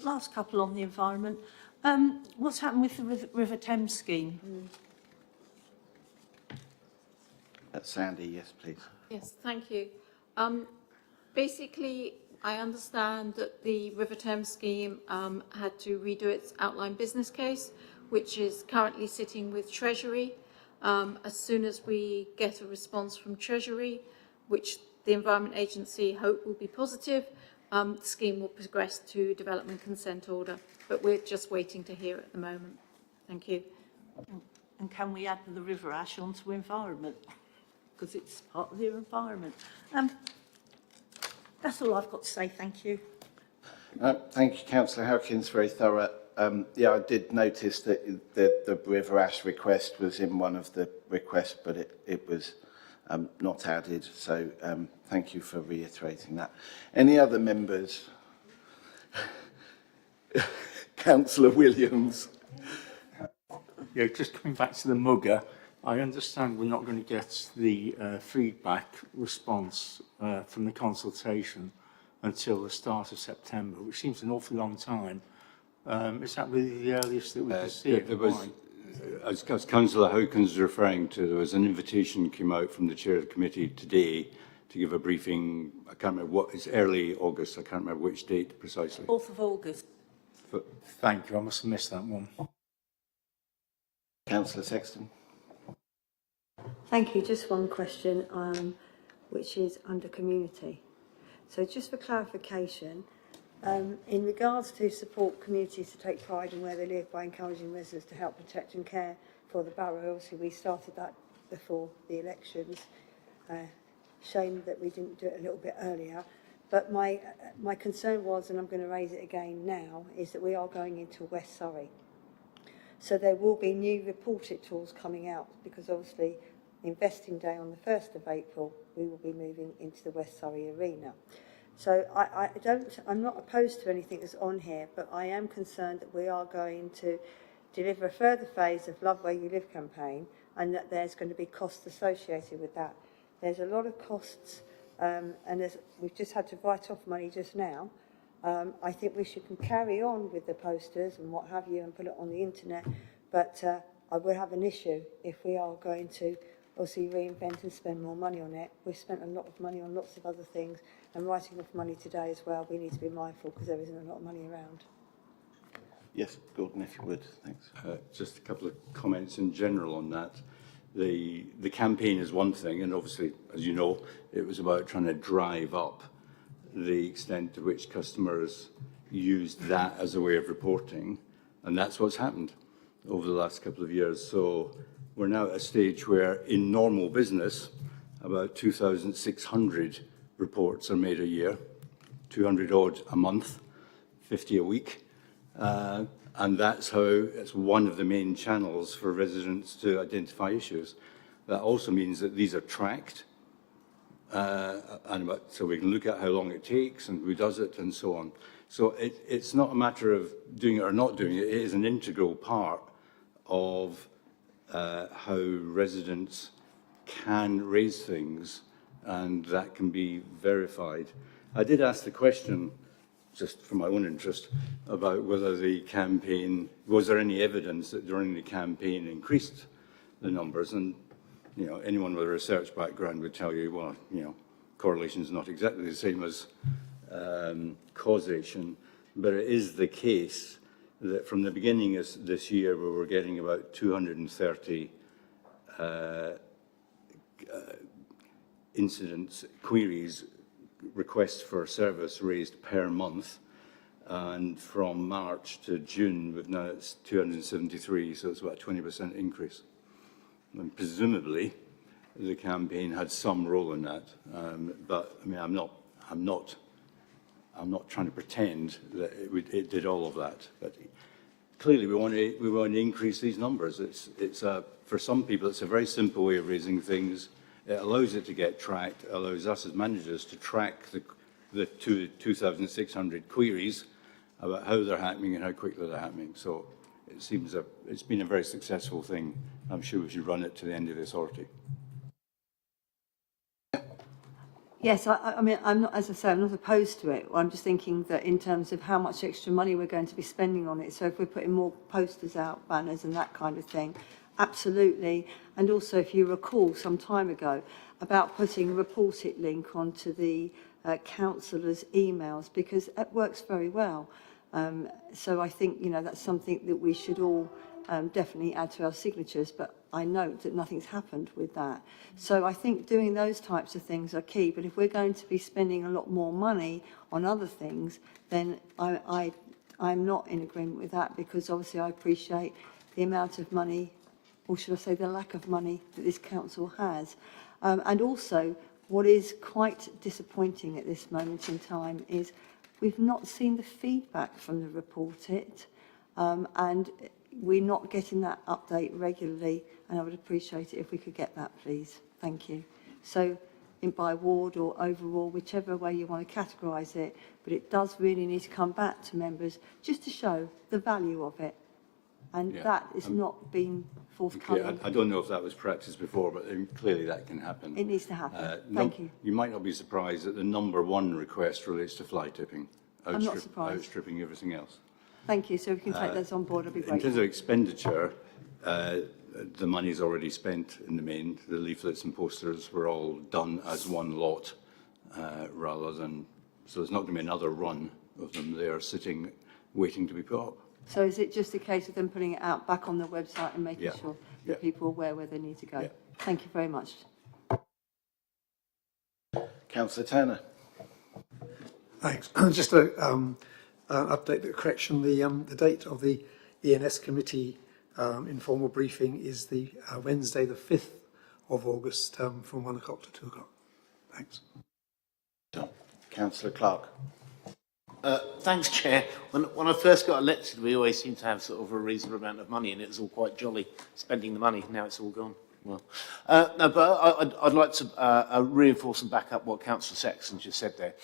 Last couple on the environment. What's happened with the River Thames scheme? Sandy, yes, please. Yes, thank you. Basically, I understand that the River Thames scheme had to redo its outline business case, which is currently sitting with Treasury. As soon as we get a response from Treasury, which the Environment Agency hope will be positive, the scheme will progress to development consent order, but we're just waiting to hear at the moment. Thank you. And can we add the river ash onto environment? Because it's part of the environment. That's all I've got to say, thank you. Thank you, Councillor Howkins, very thorough. Yeah, I did notice that the River Ash request was in one of the requests, but it was not added, so thank you for reiterating that. Any other members? Councillor Williams. Yeah, just coming back to the mugger, I understand we're not going to get the feedback response from the consultation until the start of September, which seems an awfully long time. Is that really the earliest that we can see it? There was, as Councillor Howkins is referring to, there was an invitation came out from the chair of the committee today to give a briefing. I can't remember what, it's early August, I can't remember which date precisely. 4th of August. Thank you, I must have missed that one. Councillor Sexton. Thank you. Just one question, which is under community. So just for clarification, in regards to support communities to take pride in where they live by encouraging residents to help protect and care for the Barrow, obviously we started that before the elections. Shame that we didn't do it a little bit earlier. But my concern was, and I'm going to raise it again now, is that we are going into West Surrey. So there will be new report it tools coming out, because obviously investing day on the 1st of April, we will be moving into the West Surrey arena. So I'm not opposed to anything that's on here, but I am concerned that we are going to deliver a further phase of Love Where You Live campaign, and that there's going to be costs associated with that. There's a lot of costs, and we've just had to write off money just now. I think we should carry on with the posters and what have you and put it on the internet, but I will have an issue if we are going to obviously reinvent and spend more money on it. We've spent a lot of money on lots of other things, and writing off money today as well, we need to be mindful because there isn't a lot of money around. Yes, Gordon, if you would, thanks. Just a couple of comments in general on that. The campaign is one thing, and obviously, as you know, it was about trying to drive up the extent to which customers used that as a way of reporting, and that's what's happened over the last couple of years. So we're now at a stage where in normal business, about 2,600 reports are made a year, 200 odd a month, 50 a week. And that's one of the main channels for residents to identify issues. That also means that these are tracked, so we can look at how long it takes and who does it and so on. So it's not a matter of doing it or not doing it. It is an integral part of how residents can raise things, and that can be verified. I did ask the question, just for my own interest, about whether the campaign, was there any evidence that during the campaign increased the numbers? And, you know, anyone with a research background would tell you, well, you know, correlation is not exactly the same as causation, but it is the case that from the beginning of this year, we were getting about 230 incidents, queries, requests for service raised per month, and from March to June, we've now it's 273, so it's about a 20% increase. And presumably, the campaign had some role in that, but I mean, I'm not trying to pretend that it did all of that. But clearly, we want to increase these numbers. For some people, it's a very simple way of raising things. It allows it to get tracked, it allows us as managers to track the 2,600 queries about how they're happening and how quickly they're happening. So it seems it's been a very successful thing. I'm sure we should run it to the end of the authority. Yes, I mean, I'm not, as I say, I'm not opposed to it. I'm just thinking that in terms of how much extra money we're going to be spending on it. So if we're putting more posters out, banners and that kind of thing, absolutely. And also, if you recall some time ago about putting a report it link onto the councillors' emails, because it works very well. So I think, you know, that's something that we should all definitely add to our signatures, but I note that nothing's happened with that. So I think doing those types of things are key, but if we're going to be spending a lot more money on other things, then I'm not in agreement with that, because obviously I appreciate the amount of money, or should I say the lack of money, that this council has. And also, what is quite disappointing at this moment in time is we've not seen the feedback from the Report It, and we're not getting that update regularly, and I would appreciate it if we could get that, please. Thank you. So, by ward or overall, whichever way you want to categorise it, but it does really need to come back to members just to show the value of it, and that is not being forthcoming. Okay, I don't know if that was practiced before, but clearly that can happen. It needs to happen. Thank you. You might not be surprised that the number one request relates to fly tipping, I'm not surprised. outstripping everything else. Thank you. So we can take those on board. I'd be In grateful. terms of expenditure, the money's already spent in the main. The leaflets and posters were all done as one lot, rather than, so there's not going to be another run of them. They are sitting, waiting to be put up. So is it just a case of them putting it out back on the website and making sure that people are aware where they need to go? Thank you very much. Councillor Turner. Thanks. Just a update, the correction. The date of the ENS committee informal briefing is the Wednesday, the 5th of August, from 1 o'clock to 2 o'clock. Thanks. Councillor Clark. Thanks, Chair. When I first got elected, we always seemed to have sort of a reasonable amount of money, and it was all quite jolly spending the money. Now it's all gone. Well, no, but I'd like to reinforce and back up what Councillor Sexton just said there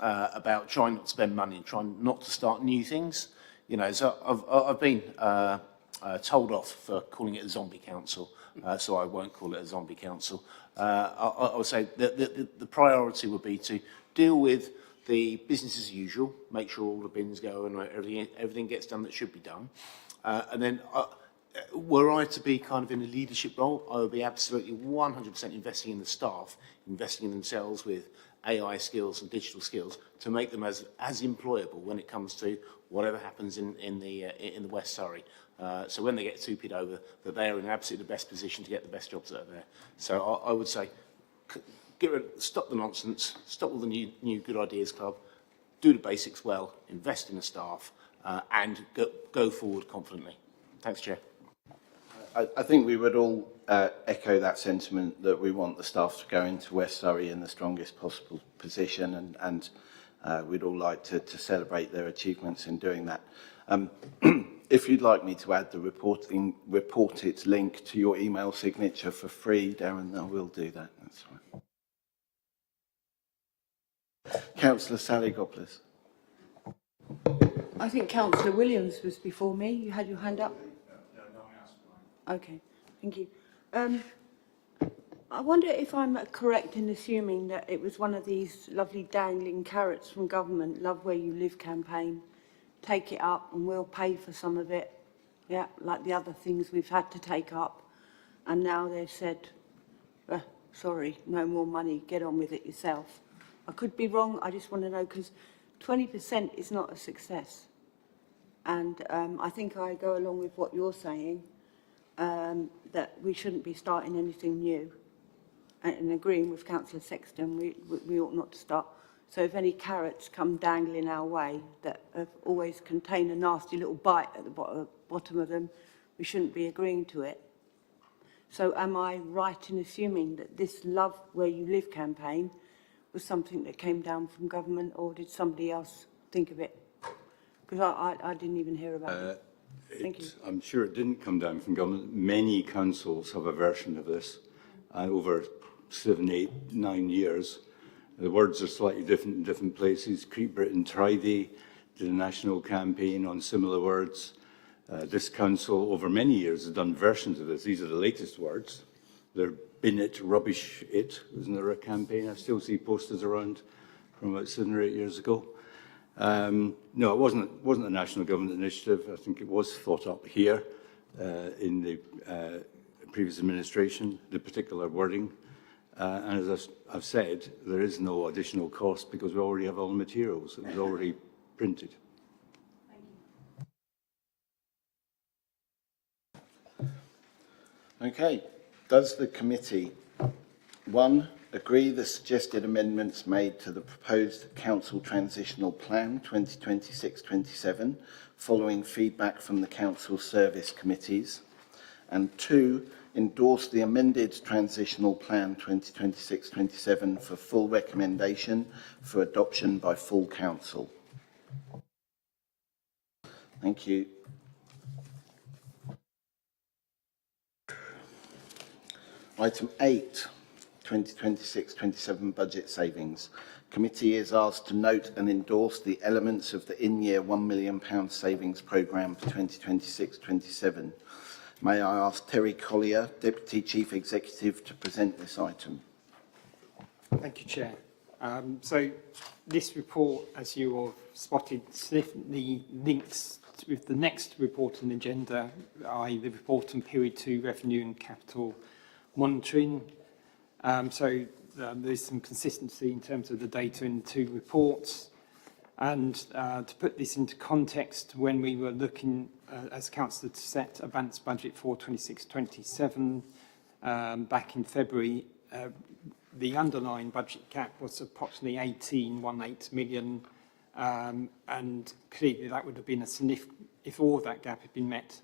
about trying not to spend money and trying not to start new things. You know, so I've been told off for calling it a zombie council, so I won't call it a zombie council. I would say that the priority would be to deal with the business as usual, make sure all the bins go and everything gets done that should be done. And then were I to be kind of in a leadership role, I would be absolutely 100% investing in the staff, investing in themselves with AI skills and digital skills to make them as employable when it comes to whatever happens in the West Surrey. So when they get TUPE'd over, that they are in absolutely the best position to get the best jobs that are there. So I would say, stop the nonsense, stop all the new good ideas club, do the basics well, invest in the staff, and go forward confidently. Thanks, Chair. I think we would all echo that sentiment that we want the staff to go into West Surrey in the strongest possible position, and we'd all like to celebrate their achievements in doing that. If you'd like me to add the report it link to your email signature for free, Darren, I will do that. That's fine. Councillor Sally Goblis. I think Councillor Williams was before me. You had your hand up? Okay, thank you. I wonder if I'm correct in assuming that it was one of these lovely dangling carrots from government, Love Where You Live campaign. Take it up and we'll pay for some of it. Yeah, like the other things we've had to take up. And now they've said, sorry, no more money, get on with it yourself. I could be wrong, I just want to know, because 20% is not a success. And I think I go along with what you're saying, that we shouldn't be starting anything new. And agreeing with Councillor Sexton, we ought not to start. So if any carrots come dangling our way that have always contained a nasty little bite at the bottom of them, we shouldn't be agreeing to it. So am I right in assuming that this Love Where You Live campaign was something that came down from government, or did somebody else think of it? Because I didn't even hear about it. Thank you. I'm sure it didn't come down from government. Many councils have a version of this. Over 7, 8, 9 years. The words are slightly different in different places. Creep Britain Triday did a national campaign on similar words. This council, over many years, has done versions of this. These are the latest words. They're bin it, rubbish it. Wasn't there a campaign? I still see posters around from about 7 or 8 years ago. No, it wasn't a national government initiative. I think it was thought up here in the previous administration, the particular wording. And as I've said, there is no additional cost because we already have all the materials. It was already printed. Okay. Does the committee, 1, agree the suggested amendments made to the proposed Council Transitional Plan 2026-27 following feedback from the Council Service Committees? And 2, endorse the amended Transitional Plan 2026-27 for full recommendation for adoption by full Council? Thank you. Item 8, 2026-27 budget savings. Committee is asked to note and endorse the elements of the in-year £1 million savings programme for 2026-27. May I ask Terry Collier, Deputy Chief Executive, to present this item? Thank you, Chair. So this report, as you have spotted, significantly links with the next report on the agenda, i.e. the report on Period 2 Revenue and Capital Monitoring. There's some consistency in terms of the data in the two reports. And to put this into context, when we were looking as Council to set a balanced budget for 26-27 back in February, the underlying budget gap was approximately 18 million, and clearly that would have been a significant, if all of that gap had been met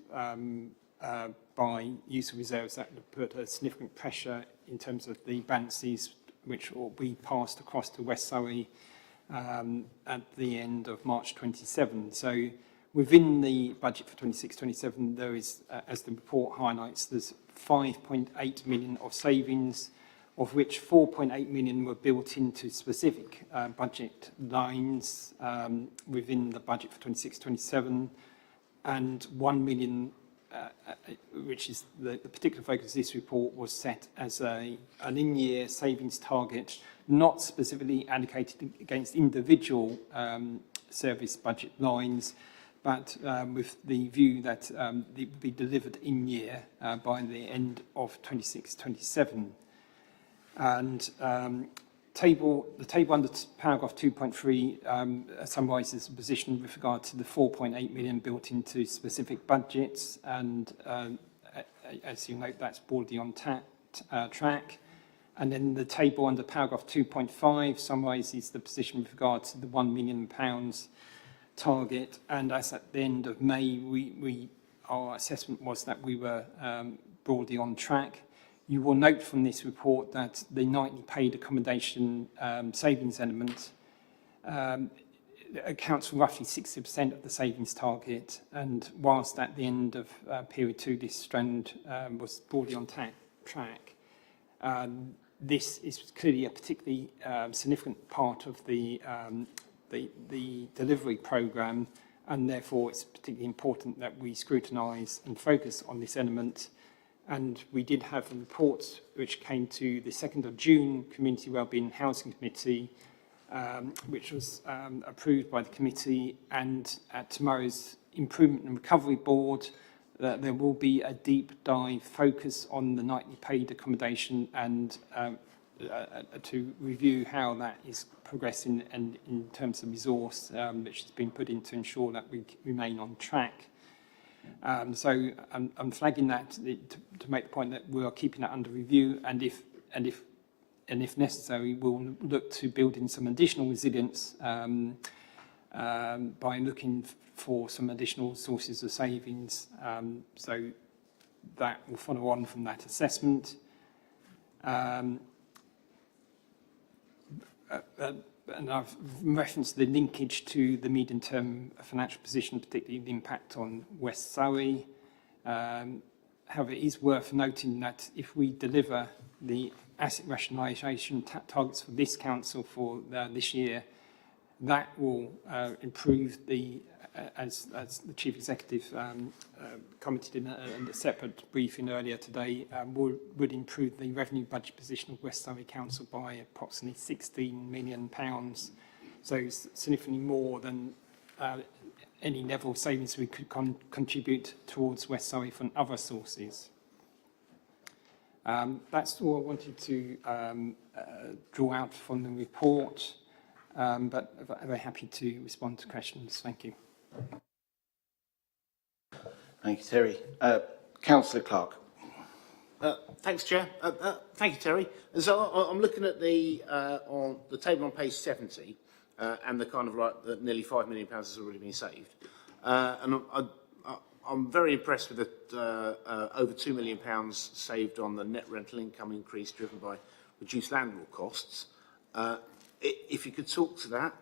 by use of reserves, that would have put a significant pressure in terms of the balances which will be passed across to West Surrey at the end of March 27. So within the budget for 26-27, there is, as the report highlights, there's 5.8 million of savings, of which 4.8 million were built into specific budget lines within the budget for 26-27, and 1 million, which is the particular focus of this report, was set as an in-year savings target, not specifically allocated against individual service budget lines, but with the view that it would be delivered in year by the end of 26-27. And the table under paragraph 2.3 summarises the position with regard to the 4.8 million built into specific budgets, and as you note, that's broadly on track. And then the table under paragraph 2.5 summarises the position with regard to the £1 million target, and as at the end of May, our assessment was that we were broadly on track. You will note from this report that the nightly paid accommodation savings element accounts for roughly 60% of the savings target, and whilst at the end of period 2 this strand was broadly on track, this is clearly a particularly significant part of the delivery programme, and therefore it's particularly important that we scrutinise and focus on this element. And we did have a report which came to the 2nd of June Community Wellbeing and Housing Committee, which was approved by the committee, and at tomorrow's Improvement and Recovery Board, there will be a deep dive focus on the nightly paid accommodation and to review how that is progressing and in terms of resource which has been put in to ensure that we remain on track. So I'm flagging that to make the point that we are keeping that under review, and if necessary, we'll look to build in some additional resilience by looking for some additional sources of savings. So that will follow on from that assessment. And I've referenced the linkage to the medium-term financial position, particularly the impact on West Surrey. However, it is worth noting that if we deliver the asset rationalisation targets for this council for this year. That will improve the, as the Chief Executive commented in a separate briefing earlier today, would improve the revenue budget position of West Surrey Council by approximately £16 million. So significantly more than any level of savings we could contribute towards West Surrey from other sources. That's all I wanted to draw out from the report, but I'm very happy to respond to questions. Thank you. Thank you, Terry. Councillor Clark. Thanks, Chair. Thank you, Terry. And so I'm looking at the on the table on page 70, and the kind of like the nearly £5 million has already been saved. And I'm very impressed with the over £2 million saved on the net rental income increase driven by reduced landlord costs. If you could talk to that,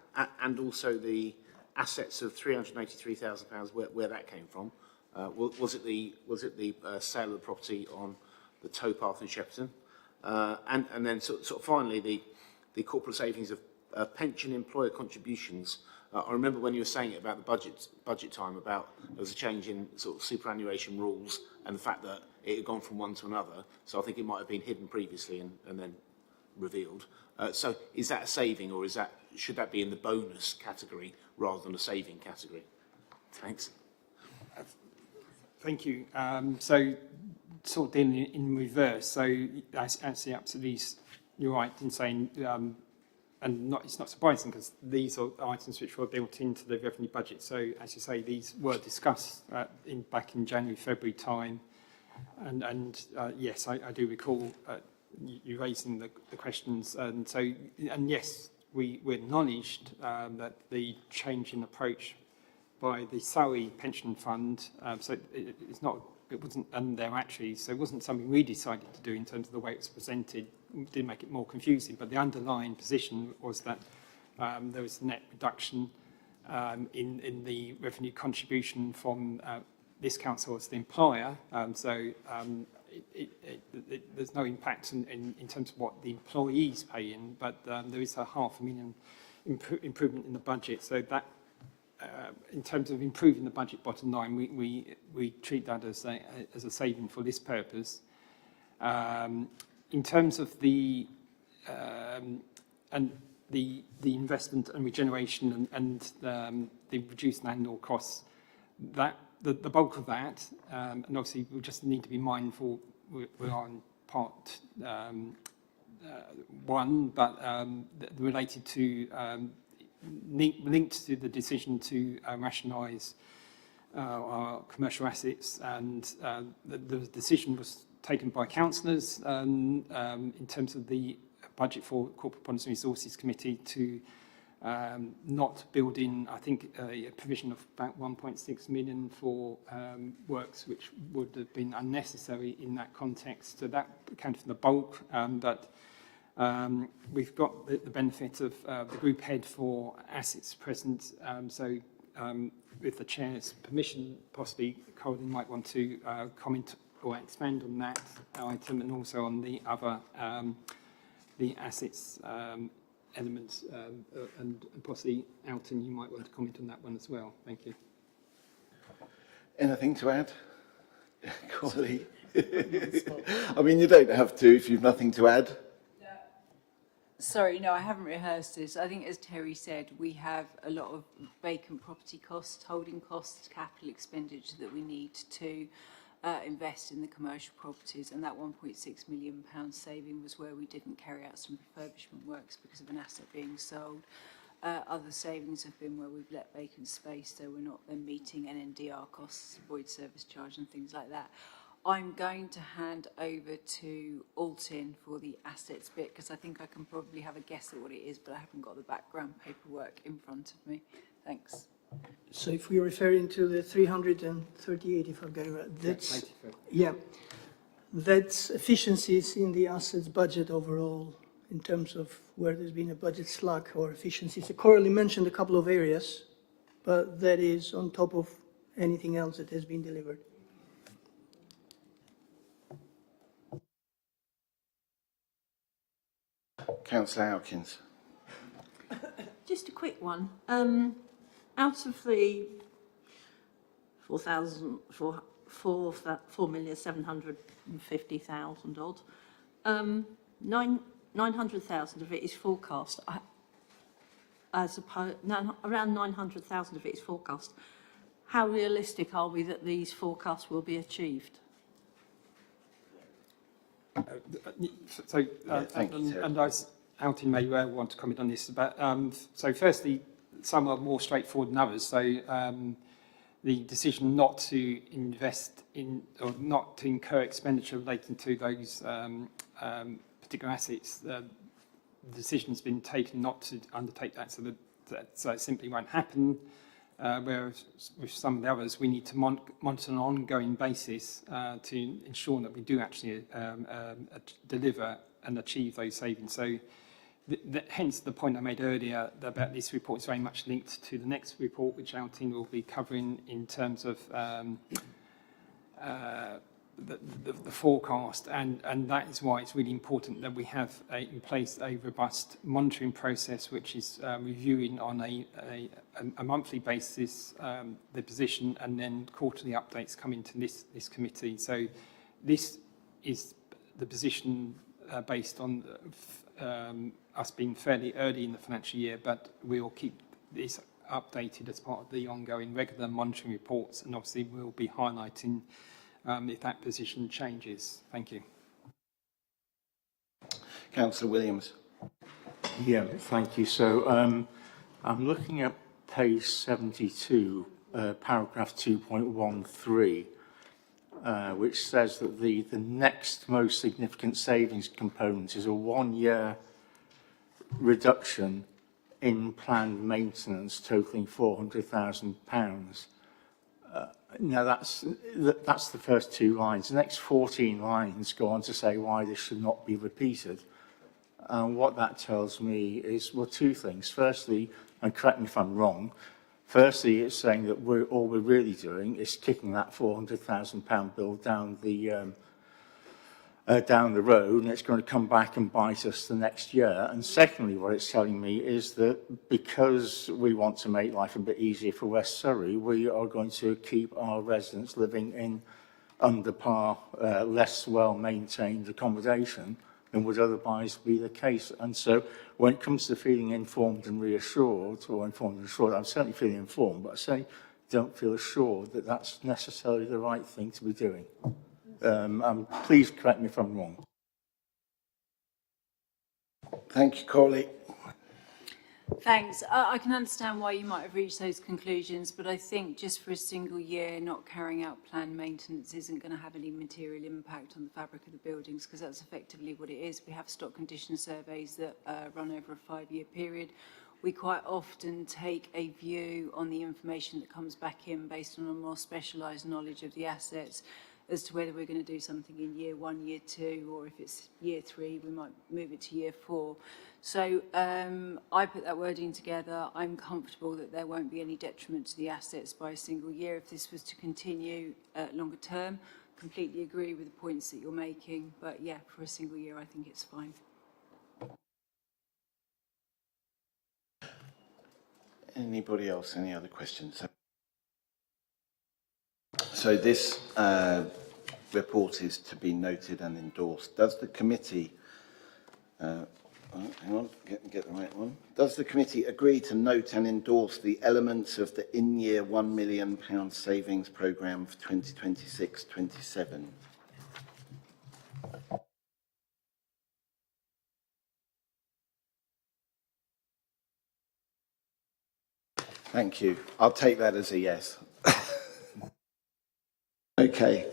and also the assets of £383,000, where that came from. Was it the sale of the property on the towpath in Shepperton? And then sort of finally the corporate savings of pension employer contributions. I remember when you were saying it about the budget time, about there was a change in sort of superannuation rules and the fact that it had gone from one to another. So I think it might have been hidden previously and then revealed. So is that a saving, or should that be in the bonus category rather than a saving category? Thanks. Thank you. So sort of dealing in reverse. So actually, absolutely, you're right in saying, and it's not surprising because these are items which were built into the revenue budget. So as you say, these were discussed back in January, February time. And yes, I do recall you raising the questions. And so, and yes, we acknowledged that the change in approach by the Surrey Pension Fund, so it wasn't there actually, so it wasn't something we decided to do in terms of the way it was presented. It did make it more confusing, but the underlying position was that there was a net reduction in the revenue contribution from this council as the employer, there's no impact in terms of what the employees pay in, but there is a £500,000 improvement in the budget, so that in terms of improving the budget bottom line, we treat that as a saving for this purpose. In terms of the investment and regeneration and the reduced landlord costs, that the bulk of that, and obviously we just need to be mindful we're on part one, but related to linked to the decision to rationalise our commercial assets, and the decision was taken by councillors in terms of the budget for Corporate Bonds and Resources Committee to not build in, I think, a provision of about 1.6 million for works which would have been unnecessary in that context. So that accounted for the bulk, but we've got the benefit of the group head for assets present, so with the chair's permission, possibly Colin might want to comment or expand on that item, and also on the other the assets elements, and possibly Alton, you might want to comment on that one as well. Thank you. Anything to add? Corley? I mean, you don't have to if you've nothing to add. Sorry, no, I haven't rehearsed this. I think, as Terry said, we have a lot of vacant property costs, holding costs, capital expenditure that we need to invest in the commercial properties, and that £1.6 million saving was where we didn't carry out some refurbishment works because of an asset being sold. Other savings have been where we've let vacant space, so we're not then meeting NNDR costs, void service charge and things like that. I'm going to hand over to Alton for the assets bit, because I think I can probably have a guess at what it is, but I haven't got the background paperwork in front of me. Thanks. So if we're referring to the 338, if I've got it right, that's, yeah, that's efficiencies in the assets budget overall in terms of where there's been a budget slack or efficiencies. So Coralie mentioned a couple of areas, but that is on top of anything else that has been delivered. Councillor Howkins. Just a quick one. Out of the 4,750,000 odd, 900,000 of it is forecast. Around 900,000 of it is forecast. How realistic are we that these forecasts will be achieved? Thank you, Terry. and Altin may well want to comment on this. But so firstly, some are more straightforward than others. So the decision not to invest in or not to incur expenditure relating to those particular assets, the decision has been taken not to undertake that, so it simply won't happen. Whereas with some of the others, we need to monitor on an ongoing basis to ensure that we do actually deliver and achieve those savings. So hence the point I made earlier about this report is very much linked to the next report, which our team will be covering in terms of the forecast, and that is why it's really important that we have in place a robust monitoring process, which is reviewing on a monthly basis the position, and then quarterly updates come into this committee. So this is the position based on us being fairly early in the financial year, but we'll keep this updated as part of the ongoing regular monitoring reports, and obviously we'll be highlighting if that position changes. Thank you. Councillor Williams. Yeah, thank you. So I'm looking at page 72, paragraph 2.13, which says that the next most significant savings component is a 1-year reduction in planned maintenance totaling £400,000. Now that's the first 2 lines. The next 14 lines go on to say why this should not be repeated. And what that tells me is, well, 2 things. Firstly, and correct me if I'm wrong, firstly, it's saying that all we're really doing is kicking that £400,000 bill down the road, and it's going to come back and bite us the next year. And secondly, what it's telling me is that because we want to make life a bit easier for West Surrey, we are going to keep our residents living in under par, less well-maintained accommodation than would otherwise be the case. And so when it comes to feeling informed and reassured, or informed and assured, I'm certainly feeling informed, but I certainly don't feel assured that that's necessarily the right thing to be doing. Please correct me if I'm wrong. Thank you, Corley. Thanks. I can understand why you might have reached those conclusions, but I think just for a single year, not carrying out planned maintenance isn't going to have any material impact on the fabric of the buildings, because that's effectively what it is. We have stock condition surveys that run over a 5-year period. We quite often take a view on the information that comes back in based on a more specialised knowledge of the assets as to whether we're going to do something in year 1, year 2, or if it's year 3, we might move it to year 4. So I put that wording together. I'm comfortable that there won't be any detriment to the assets by a single year if this was to continue longer term. Completely agree with the points that you're making, but yeah, for a single year, I think it's fine. Anybody else? Any other questions? So this report is to be noted and endorsed. Does the committee, hang on, get the right one. Does the committee agree to note and endorse the elements of the in-year £1 million savings programme for 2026-27? Thank you. I'll take that as a yes. Okay.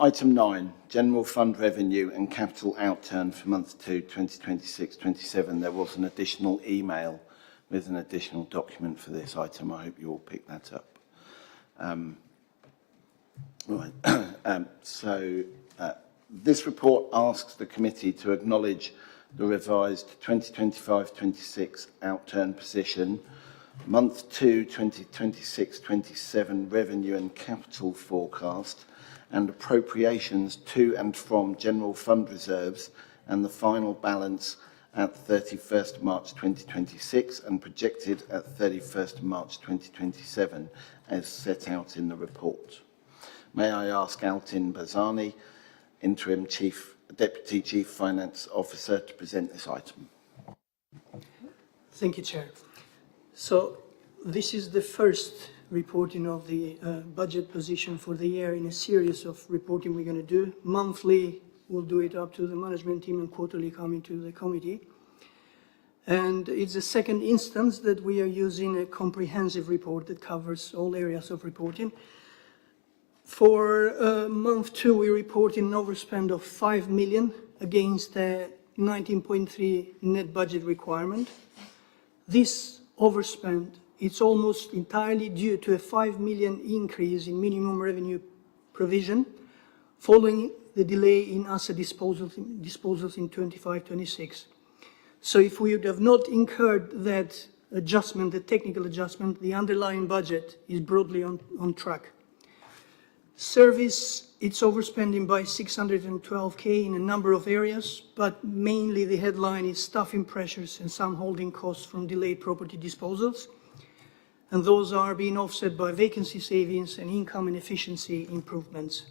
Item 9, General Fund Revenue and Capital Outturn for month 2, 2026-27. There was an additional email with an additional document for this item. I hope you all picked that up. This report asks the committee to acknowledge the revised 2025-26 outturn position, month 2, 2026-27 revenue and capital forecast, and appropriations to and from general fund reserves and the final balance at 31st March 2026 and projected at 31st March 2027 as set out in the report. May I ask Altin Bazani, Interim Deputy Chief Finance Officer, to present this item. Thank you, Chair. So this is the first reporting of the budget position for the year in a series of reporting we're going to do. Monthly, we'll do it up to the management team and quarterly coming to the committee. And it's the second instance that we are using a comprehensive report that covers all areas of reporting. For month 2, we reported an overspend of 5 million against a 19.3 net budget requirement. This overspend, it's almost entirely due to a 5 million increase in minimum revenue provision following the delay in asset disposals in 25-26. So if we would have not incurred that adjustment, the technical adjustment, the underlying budget is broadly on track. Service, it's overspending by 612k in a number of areas, but mainly the headline is staffing pressures and some holding costs from delayed property disposals. And those are being offset by vacancy savings and income and efficiency improvements.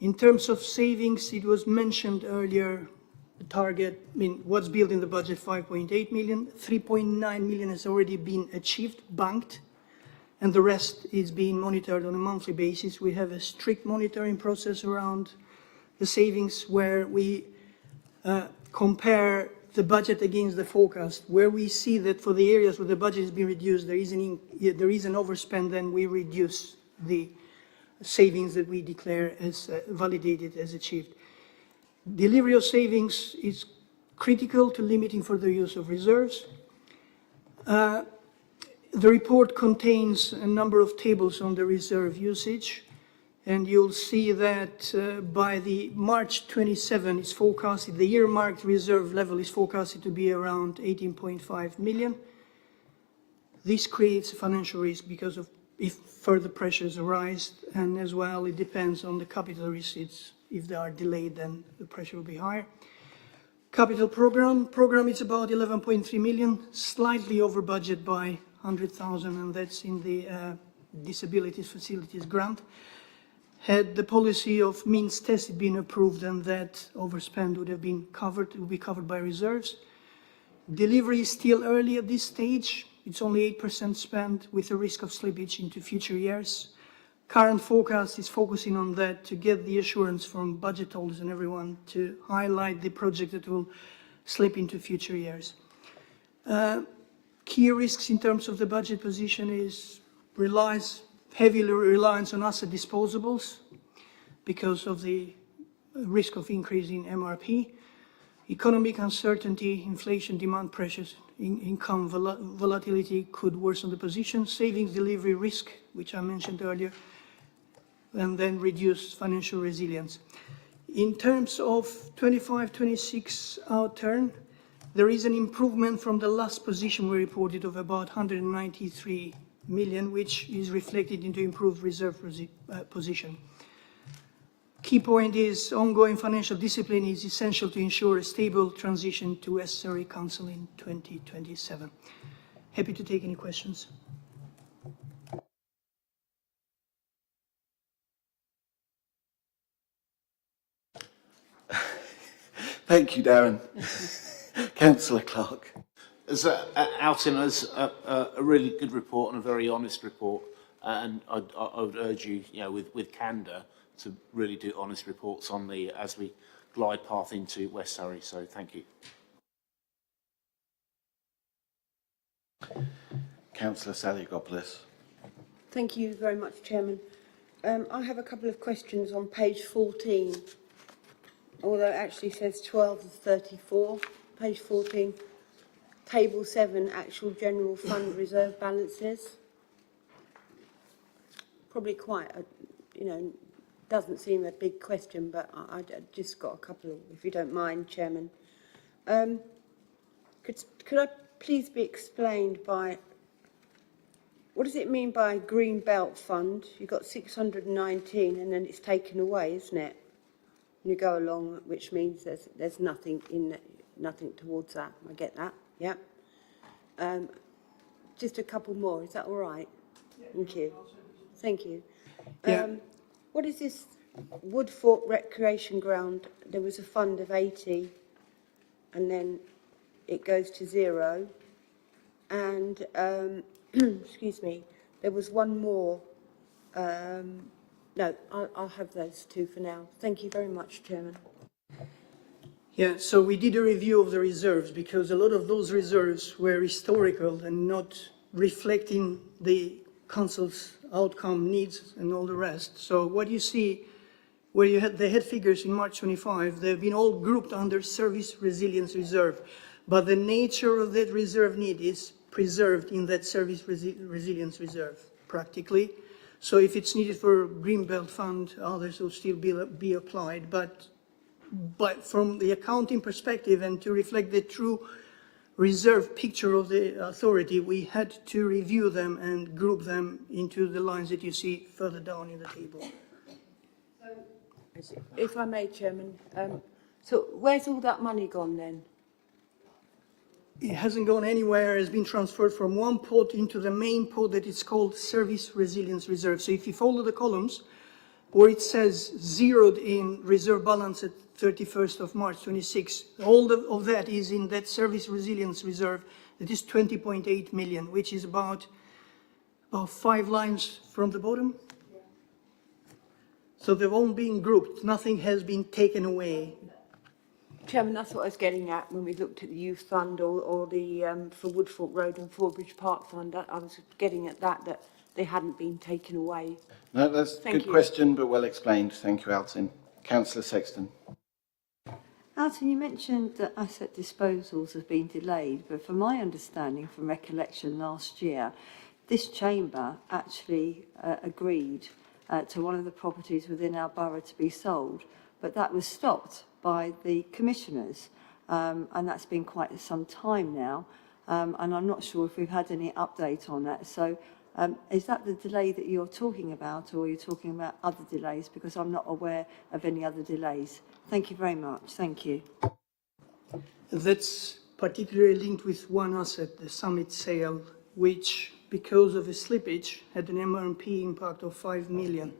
In terms of savings, it was mentioned earlier, the target, what's built in the budget, 5.8 million, 3.9 million has already been achieved, banked, and the rest is being monitored on a monthly basis. We have a strict monitoring process around the savings where we compare the budget against the forecast. Where we see that for the areas where the budget has been reduced, there is an overspend, then we reduce the savings that we declare as validated as achieved. Delivery of savings is critical to limiting further use of reserves. The report contains a number of tables on the reserve usage, and you'll see that by the March 27 it's forecasted, the earmarked reserve level is forecasted to be around 18.5 million. This creates a financial risk because of if further pressures arise, and as well it depends on the capital receipts. If they are delayed, then the pressure will be higher. Capital program is about 11.3 million, slightly over budget by 100,000, and that's in the disabilities facilities grant. Had the policy of means tested been approved, then that overspend would have been covered, it would be covered by reserves. Delivery is still early at this stage. It's only 8% spent with a risk of slippage into future years. Current forecast is focusing on that to get the assurance from budget holders and everyone to highlight the project that will slip into future years. Key risks in terms of the budget position is heavy reliance on asset disposables because of the risk of increase in MRP, economic uncertainty, inflation, demand pressures, income volatility could worsen the position, savings delivery risk, which I mentioned earlier, and then reduce financial resilience. In terms of 25-26 outturn, there is an improvement from the last position we reported of about 193 million, which is reflected into improved reserve position. Key point is ongoing financial discipline is essential to ensure a stable transition to SRA Council in 2027. Happy to take any questions. Thank you, Darren. Councillor Clark. As Altin, as a really good report and a very honest report, and I would urge you, with candour, to really do honest reports on as we glide path into West Surrey. So thank you. Councillor Saliagopoulos. Thank you very much, Chairman. I have a couple of questions on page 14, although it actually says 12 of 34. Page 14, table 7, actual general fund reserve balances. Probably quite a, doesn't seem a big question, but I just got a couple, if you don't mind, Chairman. Could I please be explained by, what does it mean by Green Belt Fund? You've got 619 and then it's taken away, isn't it? you go along, which means there's nothing in that, nothing towards that. I get that. Yeah. Just a couple more. Is that all right? Thank you. Thank you. Yeah. What is this Woodford Recreation Ground? There was a fund of 80, and then it goes to 0. And excuse me, there was one more. No, I'll have those two for now. Thank you very much, Chairman. Yeah, so we did a review of the reserves because a lot of those reserves were historical and not reflecting the council's outcome needs and all the rest. So what you see, where you had the head figures in March 25, they've been all grouped under Service Resilience Reserve. But the nature of that reserve need is preserved in that Service Resilience Reserve, practically. So if it's needed for Greenbelt Fund, others will still be applied. But from the accounting perspective and to reflect the true reserve picture of the authority, we had to review them and group them into the lines that you see further down in the table. If I may, Chairman, so where's all that money gone then? It hasn't gone anywhere. It's been transferred from one pot into the main pot that is called Service Resilience Reserve. So if you follow the columns, where it says zeroed in reserve balance at 31st of March 26, all of that is in that Service Resilience Reserve. That is 20.8 million, which is about 5 lines from the bottom. So they've all been grouped. Nothing has been taken away. Chairman, that's what I was getting at when we looked at the youth fund or the for Woodford Road and Fordbridge Park fund. I was getting at that they hadn't been taken away. No, that's a good question, but well explained. Thank you, Alton. Councillor Sexton. Alton, you mentioned that asset disposals have been delayed, but from my understanding, from recollection last year, this chamber actually agreed to one of the properties within our borough to be sold, but that was stopped by the commissioners, and that's been quite some time now, and I'm not sure if we've had any update on that. So is that the delay that you're talking about, or are you talking about other delays? Because I'm not aware of any other delays. Thank you very much. Thank you. That's particularly linked with one asset, the Summit sale, which, because of a slippage, had an MRP impact of 5 million.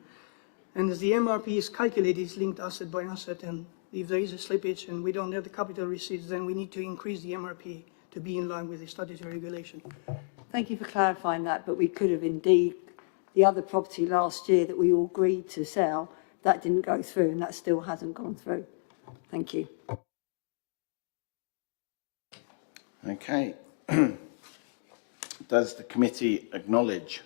And as the MRP is calculated, it's linked asset by asset, and if there is a slippage and we don't have the capital receipts, then we need to increase the MRP to be in line with the statutory regulation. Thank you for clarifying that, but we could have indeed, the other property last year that we all agreed to sell, that didn't go through, and that still hasn't gone through. Thank you. Okay. Does the committee acknowledge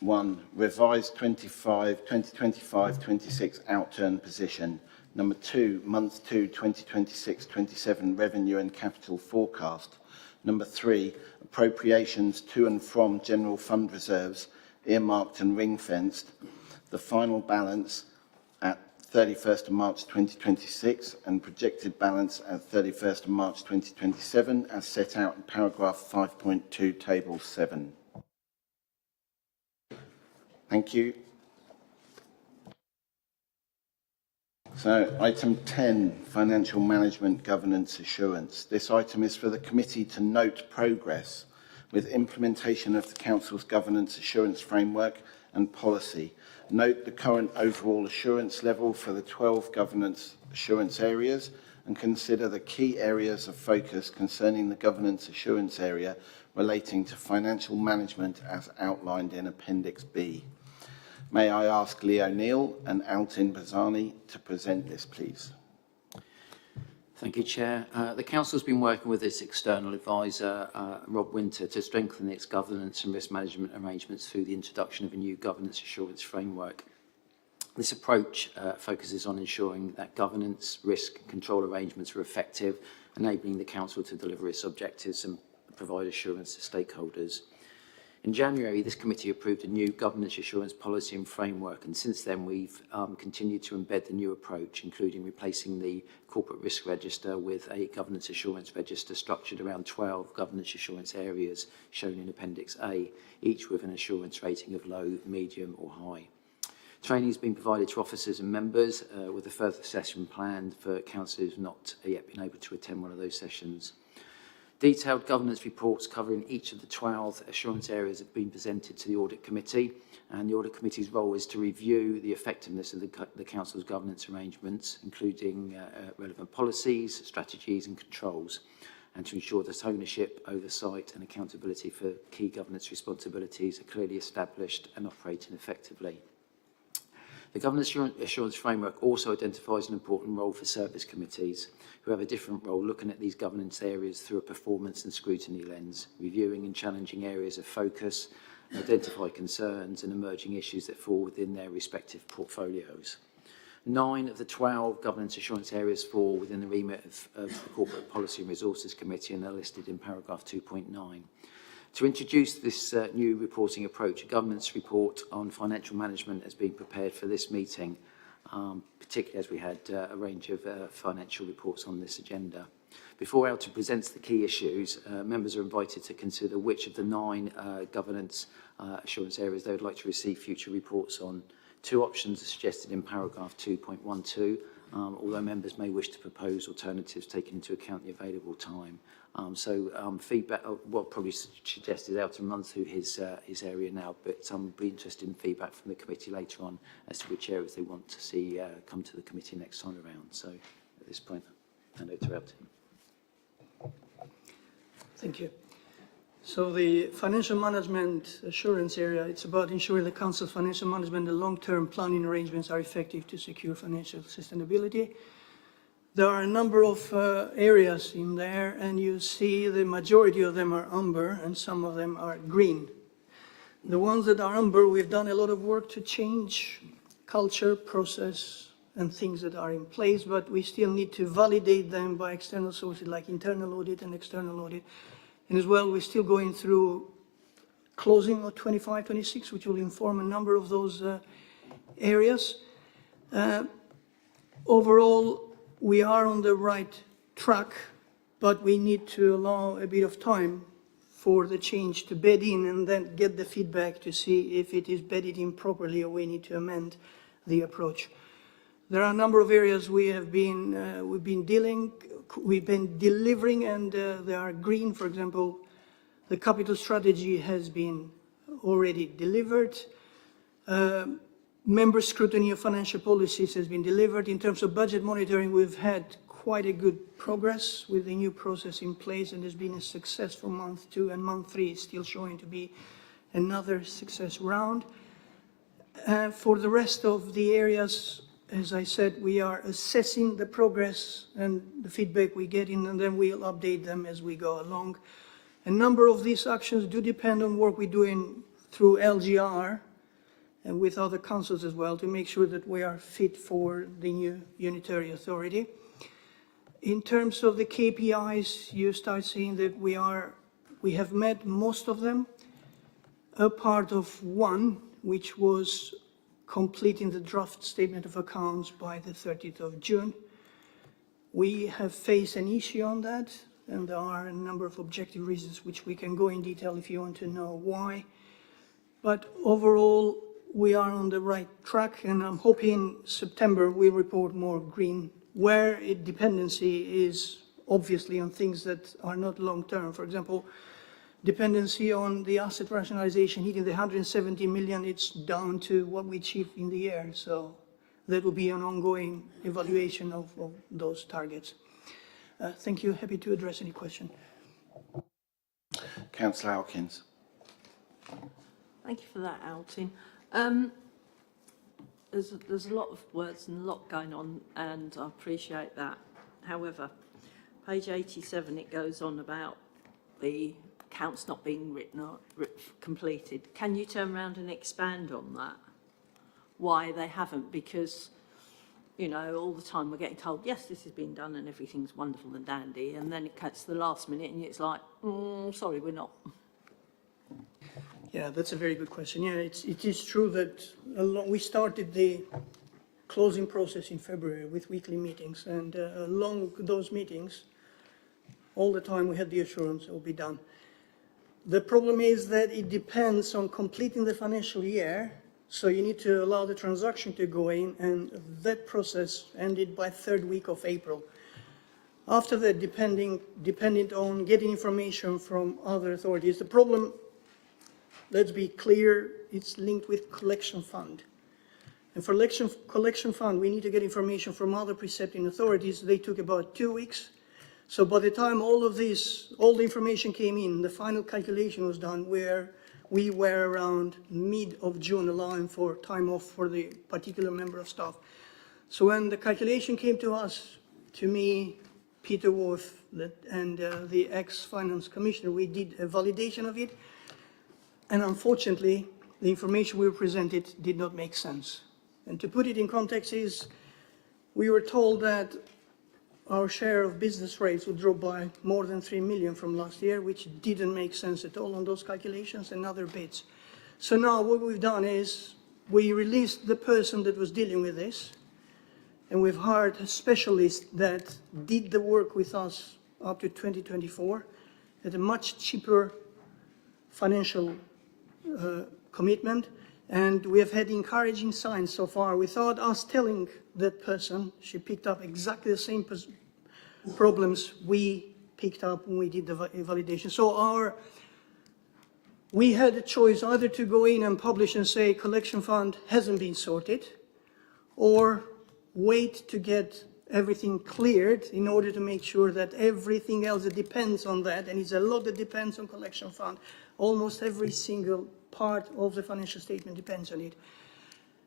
1, revised 2025-26 outturn position? Number 2, month 2, 2026-27 revenue and capital forecast. Number 3, appropriations to and from general fund reserves earmarked and ring-fenced. The final balance at 31st of March 2026 and projected balance at 31st of March 2027 as set out in paragraph 5.2, table 7. Thank you. So, item 10, financial management governance assurance. This item is for the committee to note progress with implementation of the council's governance assurance framework and policy. Note the current overall assurance level for the 12 governance assurance areas and consider the key areas of focus concerning the governance assurance area relating to financial management as outlined in Appendix B. May I ask Leo Neal and Altin Bazani to present this, please? Thank you, Chair. The Council has been working with its external advisor, Rob Winter, to strengthen its governance and risk management arrangements through the introduction of a new governance assurance framework. This approach focuses on ensuring that governance, risk and control arrangements are effective, enabling the Council to deliver its objectives and provide assurance to stakeholders. In January, this committee approved a new governance assurance policy and framework, and since then we've continued to embed the new approach, including replacing the corporate risk register with a governance assurance register structured around 12 governance assurance areas shown in Appendix A, each with an assurance rating of low, medium or high. Training has been provided to officers and members with a further session planned for councillors who have not yet been able to attend one of those sessions. Detailed governance reports covering each of the 12 assurance areas have been presented to the Audit Committee, and the Audit Committee's role is to review the effectiveness of the Council's governance arrangements, including relevant policies, strategies and controls, and to ensure that ownership, oversight and accountability for key governance responsibilities are clearly established and operating effectively. The Governance Assurance Framework also identifies an important role for service committees, who have a different role looking at these governance areas through a performance and scrutiny lens, reviewing and challenging areas of focus, identify concerns and emerging issues that fall within their respective portfolios. 9 of the 12 governance assurance areas fall within the remit of the Corporate Policy and Resources Committee and are listed in paragraph 2.9. To introduce this new reporting approach, a governance report on financial management has been prepared for this meeting, particularly as we had a range of financial reports on this agenda. Before Alton presents the key issues, members are invited to consider which of the 9 governance assurance areas they would like to receive future reports on. 2 options are suggested in paragraph 2.12, although members may wish to propose alternatives taking into account the available time. Feedback, what probably suggested Alton run through his area now, but we'll be interested in feedback from the committee later on as to which areas they want to see come to the committee next time around. So at this point, hand over to Alton. Thank you. So the financial management assurance area, it's about ensuring the Council's financial management and long-term planning arrangements are effective to secure financial sustainability. There are a number of areas in there, and you see the majority of them are amber and some of them are green. The ones that are amber, we've done a lot of work to change culture, process, and things that are in place, but we still need to validate them by external sources like internal audit and external audit. And as well, we're still going through closing of 25, 26, which will inform a number of those areas. Overall, we are on the right track, but we need to allow a bit of time for the change to bed in and then get the feedback to see if it is bedded in properly or we need to amend the approach. There are a number of areas we've been delivering, and they are green. For example, the capital strategy has been already delivered. Member scrutiny of financial policies has been delivered. In terms of budget monitoring, we've had quite a good progress with the new process in place, and there's been a successful month 2, and month 3 is still showing to be another success round. For the rest of the areas, as I said, we are assessing the progress and the feedback we get in, and then we'll update them as we go along. A number of these actions do depend on work we're doing through LGR and with other councils as well to make sure that we are fit for the new unitary authority. In terms of the KPIs, you start seeing that we have met most of them, a part of one, which was completing the draft statement of accounts by the 30th of June. We have faced an issue on that, and there are a number of objective reasons which we can go in detail if you want to know why. But overall, we are on the right track, and I'm hoping September we report more green, where dependency is obviously on things that are not long-term. For example, dependency on the asset rationalization, hitting the 170 million, it's down to what we achieved in the year. So that will be an ongoing evaluation of those targets. Thank you. Happy to address any question. Councillor Hawkins. Thank you for that, Alton. There's a lot of words and a lot going on, and I appreciate that. However, page 87, it goes on about the accounts not being written or completed. Can you turn around and expand on that? Why they haven't? Because, you know, all the time we're getting told, yes, this has been done and everything's wonderful and dandy, and then it cuts to the last minute and it's like, sorry, we're not. Yeah, that's a very good question. Yeah, it is true that we started the closing process in February with weekly meetings, and along those meetings, all the time we had the assurance it will be done. The problem is that it depends on completing the financial year, So you need to allow the transaction to go in, and that process ended by 3rd week of April. After that, dependent on getting information from other authorities, the problem, let's be clear, it's linked with collection fund. And for collection fund, we need to get information from other precepting authorities. They took about 2 weeks. So by the time all the information came in, the final calculation was done, where we were around mid of June, allowing for time off for the particular member of staff. So when the calculation came to us, to me, Peter Wolf, and the ex-finance commissioner, we did a validation of it. And unfortunately, the information we were presented did not make sense. And to put it in context is, we were told that our share of business rates would drop by more than 3 million from last year, which didn't make sense at all on those calculations and other bits. So now what we've done is, we released the person that was dealing with this, and we've hired a specialist that did the work with us up to 2024 at a much cheaper financial commitment. And we have had encouraging signs so far. Without us telling that person, she picked up exactly the same problems we picked up when we did the validation. So we had a choice either to go in and publish and say collection fund hasn't been sorted, or wait to get everything cleared in order to make sure that everything else that depends on that, and it's a lot that depends on collection fund, almost every single part of the financial statement depends on it.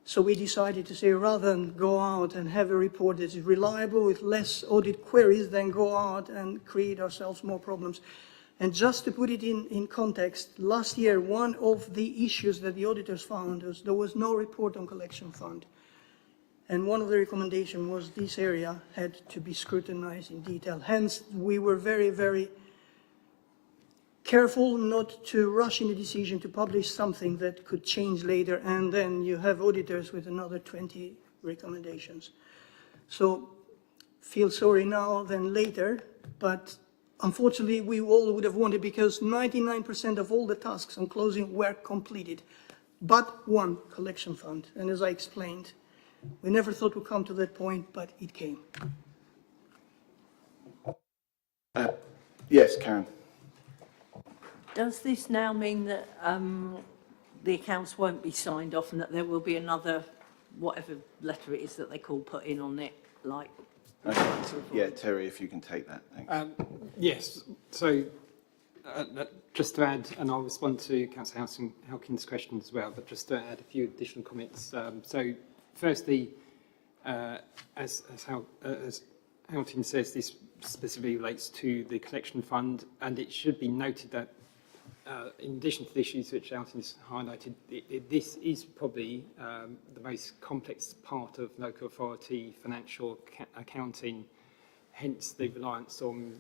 So we decided to say, rather than go out and have a report that is reliable with less audit queries, then go out and create ourselves more problems. And just to put it in context, last year, one of the issues that the auditors found was there was no report on collection fund. And one of the recommendations was this area had to be scrutinized in detail. Hence, we were very, very careful not to rush in the decision to publish something that could change later, and then you have auditors with another 20 recommendations. So feel sorry now than later, but unfortunately we all would have wanted, because 99% of all the tasks on closing were completed, but one collection fund. And as I explained, we never thought we'd come to that point, but it came. Yes, Karen. Does this now mean that the accounts won't be signed off, and that there will be another, whatever letter it is that they call put in on it, like? Yeah, Terry, if you can take that, thanks. Yes, so just to add, and I'll respond to Councillor Halkin's question as well, but just to add a few additional comments. So firstly, as Halkin says, this specifically relates to the collection fund, and it should be noted that in addition to the issues which Halkin's highlighted, this is probably the most complex part of local authority financial accounting, hence the reliance on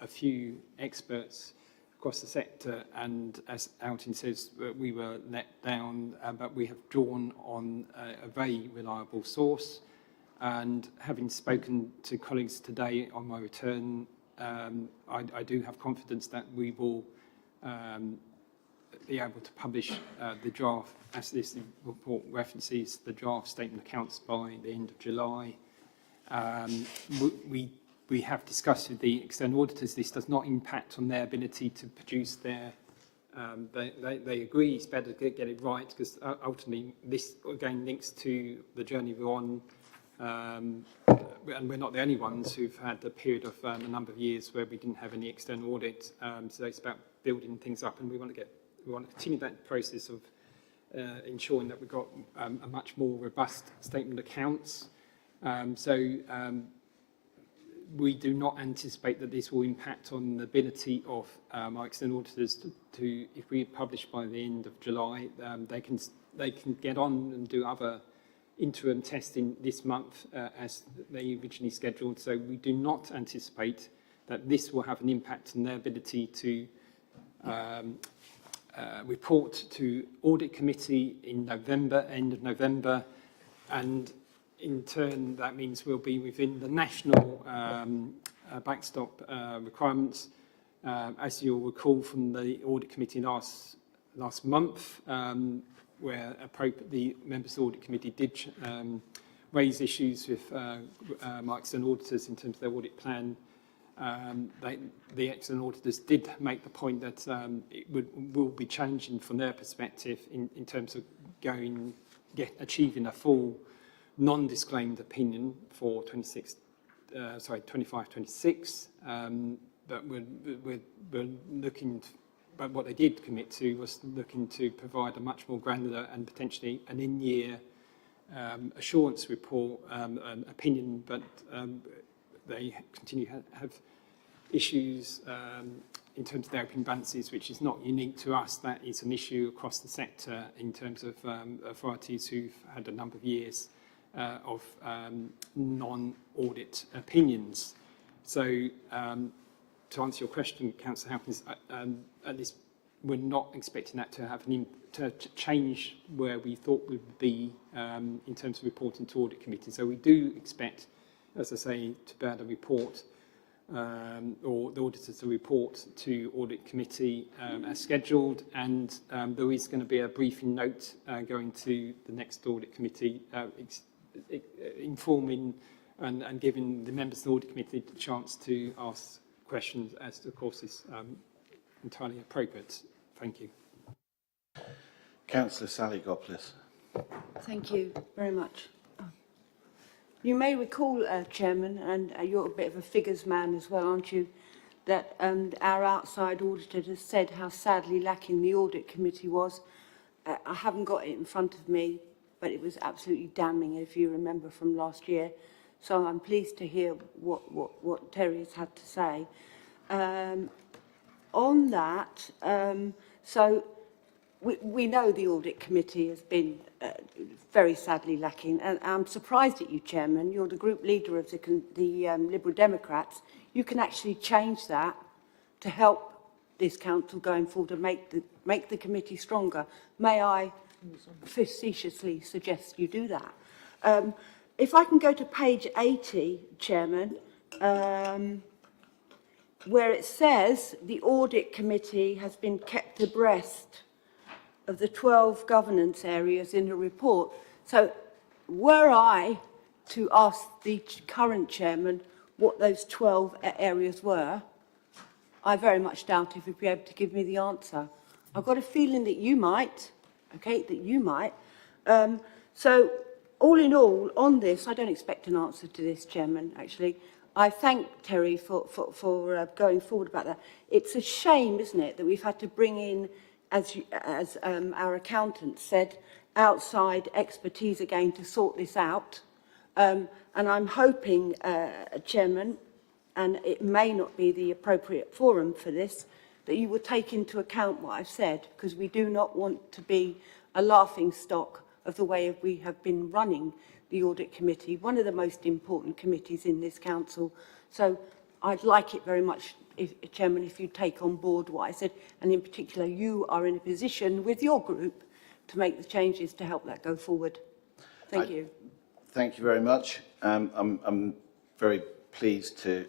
a few experts across the sector. And as Halkin says, we were let down, but we have drawn on a very reliable source. And having spoken to colleagues today on my return, I do have confidence that we will be able to publish the draft, as this report references, the draft statement of accounts by the end of July. We have discussed with the external auditors, this does not impact on their ability to produce their, they agree it's better to get it right, because ultimately this again links to the journey we're on. And we're not the only ones who've had a period of a number of years where we didn't have any external audit. So it's about building things up, and we want to continue that process of ensuring that we've got a much more robust statement of accounts. We do not anticipate that this will impact on the ability of our external auditors to, if we publish by the end of July, they can get on and do other interim testing this month as they originally scheduled. So we do not anticipate that this will have an impact on their ability to report to audit committee in November, end of November, and in turn that means we'll be within the national backstop requirements. As you'll recall from the audit committee last month, where the Members of the Audit Committee did raise issues with my external auditors in terms of their audit plan. The external auditors did make the point that it will be challenging from their perspective in terms of achieving a full non-disclaimed opinion for 25-26, but we're looking, but what they did commit to was looking to provide a much more granular and potentially an in-year assurance report opinion, but they continue to have issues in terms of their open balances, which is not unique to us. That is an issue across the sector in terms of authorities who've had a number of years of non-audit opinions. So to answer your question, Councillor Hawkins, at least we're not expecting that to have to change where we thought we would be in terms of reporting to audit committee. So we do expect, as I say, to be able to report or the auditors to report to audit committee as scheduled, and there is going to be a briefing note going to the next audit committee informing and giving the members of the audit committee the chance to ask questions as of course is entirely appropriate. Thank you. Councillor Sally Goplis. Thank you very much. You may recall, Chairman, and you're a bit of a figures man as well, aren't you, that our outside auditor has said how sadly lacking the audit committee was. I haven't got it in front of me, but it was absolutely damning, if you remember, from last year. So I'm pleased to hear what Terry has had to say. On that, so we know the audit committee has been very sadly lacking, and I'm surprised at you, Chairman. You're the group leader of the Liberal Democrats. You can actually change that to help this council going forward and make the committee stronger. May I facetiously suggest you do that? If I can go to page 80, Chairman, where it says the audit committee has been kept abreast of the 12 governance areas in a report. So were I to ask the current chairman what those 12 areas were, I very much doubt if he'd be able to give me the answer. I've got a feeling that you might, okay, that you might. So all in all, on this, I don't expect an answer to this, Chairman, actually. I thank Terry for going forward about that. It's a shame, isn't it, that we've had to bring in, as our accountant said, outside expertise again to sort this out. And I'm hoping, Chairman, and it may not be the appropriate forum for this, that you will take into account what I've said, because we do not want to be a laughing stock of the way we have been running the Audit Committee, one of the most important committees in this council. So I'd like it very much, Chairman, if you take on board what I said, and in particular you are in a position with your group to make the changes to help that go forward. Thank you. Thank you very much. I'm very pleased to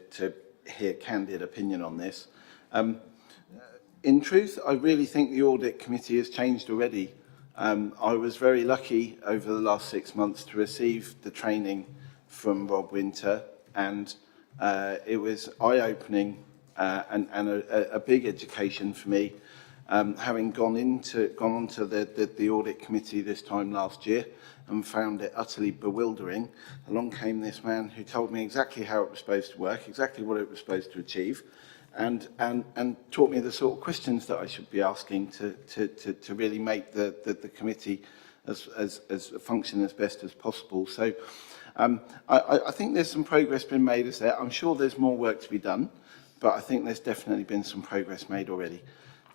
hear candid opinion on this. In truth, I really think the Audit Committee has changed already. I was very lucky over the last 6 months to receive the training from Rob Winter, and it was eye-opening and a big education for me, having gone onto the Audit Committee this time last year and found it utterly bewildering. Along came this man who told me exactly how it was supposed to work, exactly what it was supposed to achieve, and taught me the sort of questions that I should be asking to really make the committee as function as best as possible. So I think there's some progress been made as there. I'm sure there's more work to be done, but I think there's definitely been some progress made already.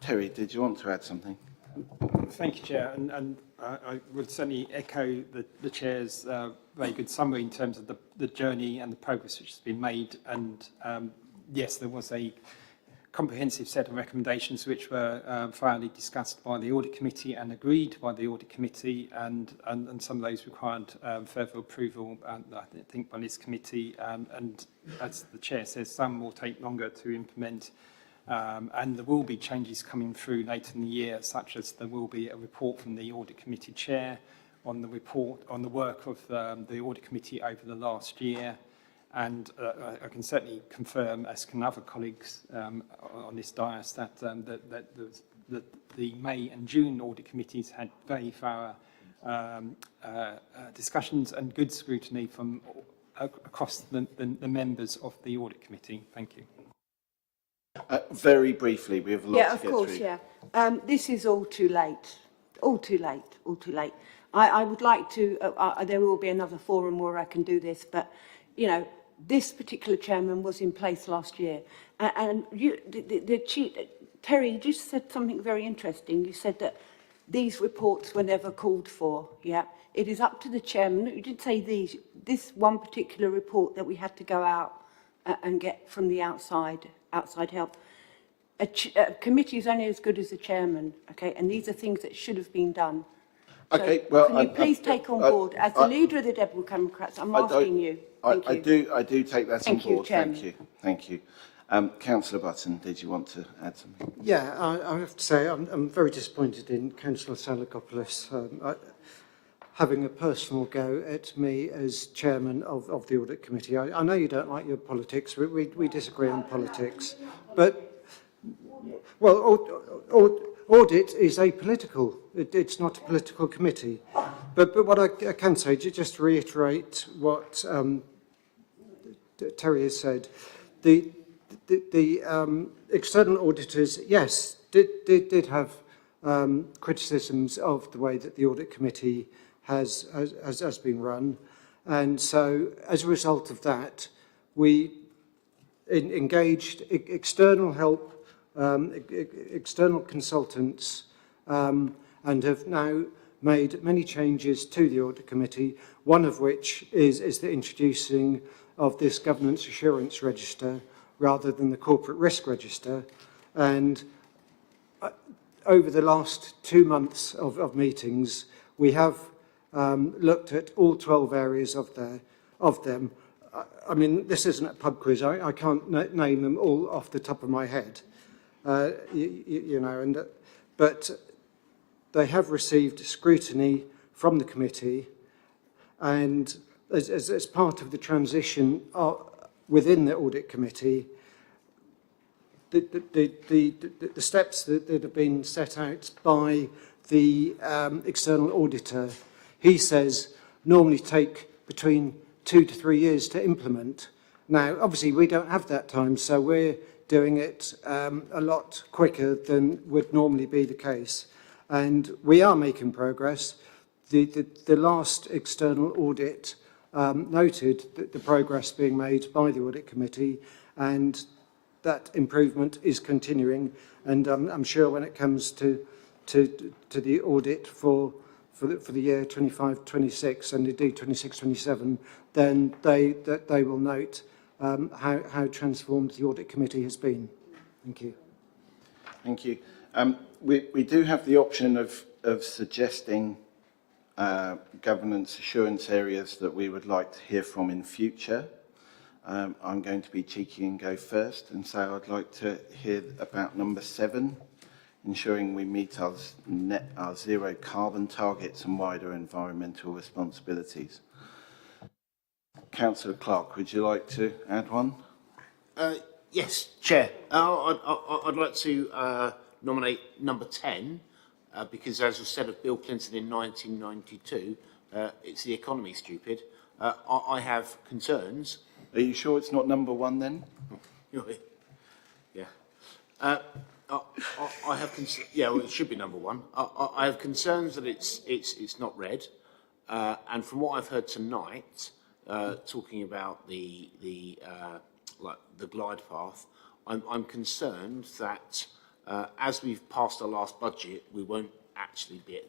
Terry, did you want to add something? Thank you, Chair, and I would certainly echo the Chair's very good summary in terms of the journey and the progress which has been made, and yes, there was a comprehensive set of recommendations which were thoroughly discussed by the Audit Committee and agreed by the Audit Committee, and some of those required further approval, I think, by this committee, and as the Chair says, some will take longer to implement. And there will be changes coming through later in the year, such as there will be a report from the Audit Committee Chair on the report on the work of the Audit Committee over the last year. And I can certainly confirm, as can other colleagues on this dais, that, the May and June Audit Committees had very thorough discussions and good scrutiny from across the members of the Audit Committee. Thank you. Very briefly, we have a lot Yeah, to of get course, through. yeah. This is all too late. All too late, all too late. I would like to, there will be another forum where I can do this, but, you know, this particular chairman was in place last year. And you, Terry, you just said something very interesting. You said that these reports were never called for, yeah? It is up to the chairman. You did say this one particular report that we had to go out and get from the outside help. A committee is only as good as the chairman, okay? And these are things that should have been done. So Okay, well, can you please take on board, as the leader of the Liberal Democrats, I'm asking you. Thank you. I do take that on Thank you, board. Chairman. Thank you. Thank you. Councillor Button, did you want to add something? Yeah, I have to say I'm very disappointed in Councillor Salakopoulos having a personal go at me as chairman of the Audit Committee. I know you don't like your politics. We disagree on politics. But, well, audit is apolitical. It's not a political committee. But what I can say, just to reiterate what Terry has said, the external auditors, yes, did have criticisms of the way that the Audit Committee has been run. And so, as a result of that, we engaged external help, external consultants, and have now made many changes to the Audit Committee, one of which is the introducing of this Governance Assurance Register rather than the Corporate Risk Register. And over the last 2 months of meetings, we have looked at all 12 areas of them. I mean, this isn't a pub quiz. I can't name them all off the top of my head, you know, but they have received scrutiny from the committee, and as part of the transition within the Audit Committee, the steps that have been set out by the external auditor, he says, normally take between 2 to 3 years to implement. Now, obviously, we don't have that time, so we're doing it a lot quicker than would normally be the case. And we are making progress. The last external audit noted the progress being made by the Audit Committee, and that improvement is continuing. And I'm sure when it comes to the audit for the year 25-26 and indeed 26-27, then they will note how transformed the Audit Committee has been. Thank you. Thank you. We do have the option of suggesting governance assurance areas that we would like to hear from in future. I'm going to be cheeky and go first and say I'd like to hear about number 7, ensuring we meet our zero carbon targets and wider environmental responsibilities. Councillor Clark, would you like to add one? Yes, Chair. I'd like to nominate number 10, because as was said of Bill Clinton in 1992, it's the economy, stupid. I have concerns. Are you sure it's not number 1 then? Yeah. I have yeah, well, it should be number 1. I have concerns that it's not read, and from what I've heard tonight, talking about the glide path, I'm concerned that as we've passed our last budget, we won't actually be,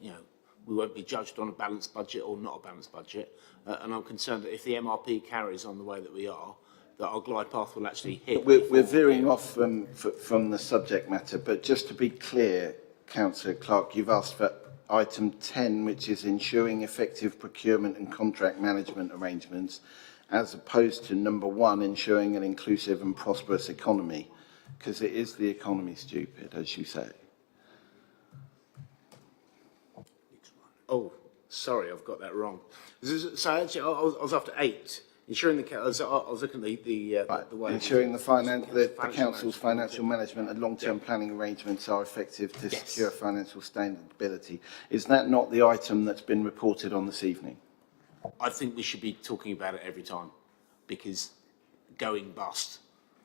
we won't be judged on a balanced budget or not a balanced budget, and I'm concerned that if the MRP carries on the way that we are, that our glide path will actually hit. We're veering off from the subject matter, but just to be clear, Councillor Clark, you've asked for item 10, which is ensuring effective procurement and contract management arrangements, as opposed to number 1, ensuring an inclusive and prosperous economy. because it is the economy stupid, as you say. Oh, sorry, I've got that wrong. So actually, I was after 8. Ensuring I was looking at the way. Ensuring the council's financial management and long-term planning arrangements are effective to secure financial sustainability. Is that not the item that's been reported on this evening? I think we should be talking about it every time, because going bust.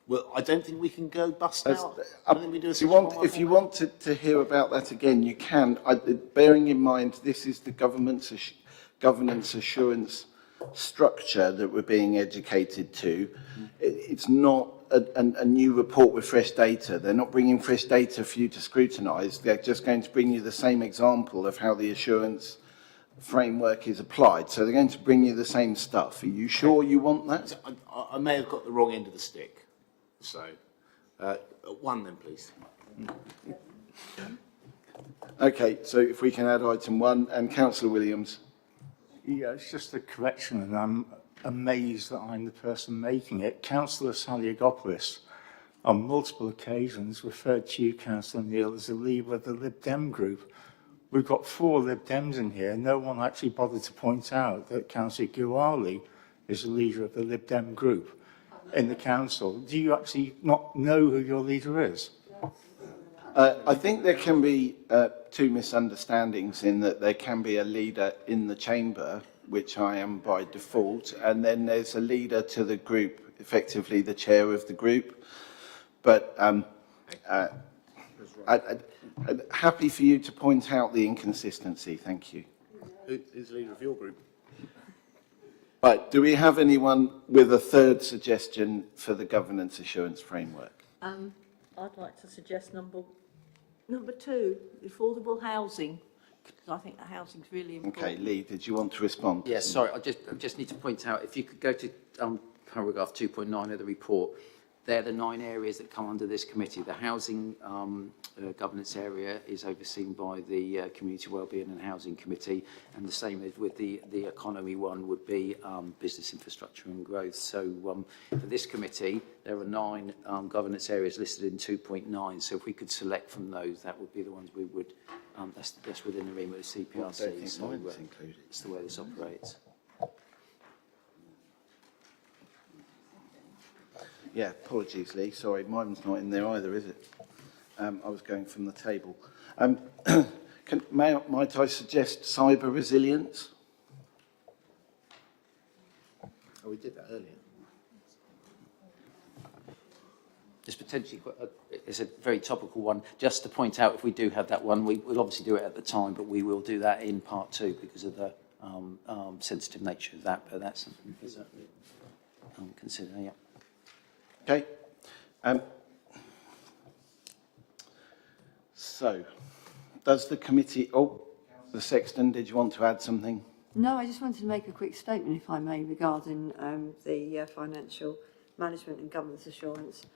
Well, I don't think we can go bust now. I don't think we do a If you want to hear about that again, you can. Bearing in mind, this is the governance assurance structure that we're being educated to. It's not a new report with fresh data. They're not bringing fresh data for you to scrutinise. They're just going to bring you the same example of how the assurance framework is applied. So they're going to bring you the same stuff. Are you sure you want that? I may have got the wrong end of the stick. So, 1 then, please. Okay, so if we can add item 1, and Councillor Williams. Yeah, it's just a correction, and I'm amazed that I'm the person making it. Councillor Saliagopoulos, on multiple occasions, referred to you, Councillor Neil, as a leader of the Lib Dem group. We've got 4 Lib Dems in here. No one actually bothered to point out that Councillor Guali is the leader of the Lib Dem group in the council. Do you actually not know who your leader is? I think there can be 2 misunderstandings in that there can be a leader in the chamber, which I am by default, and then there's a leader to the group, effectively the chair of the group. But I'm happy for you to point out the inconsistency. Thank you. Who's the leader of your group? Right, do we have anyone with a 3rd suggestion for the governance assurance framework? I'd like to suggest number 2, affordable housing, because I think that housing is really important. Okay, Lee, did you want to respond? Yes, sorry, I just need to point out, if you could go to paragraph 2.9 of the report, they're the 9 areas that come under this committee. The housing governance area is overseen by the Community Wellbeing and Housing Committee, and the same as with the economy one would be business infrastructure and growth. So for this committee, there are 9 governance areas listed in 2.9. So if we could select from those, that would be the ones we would. That's within the remit of CPRC. So it's the way this operates. Yeah, apologies, Lee. Sorry, mine's not in there either, is it? I was going from the table. Might I suggest cyber resilience? Oh, we did that earlier. It's potentially it's a very topical one. Just to point out, if we do have that one, we will obviously do it at the time, but we will do that in part 2 because of the sensitive nature of that. But that's something to consider. Yeah. Okay. So, does the committee... Oh, the Sexton, did you want to add something? No, I just wanted to make a quick statement, if I may, regarding the financial management and governance assurance.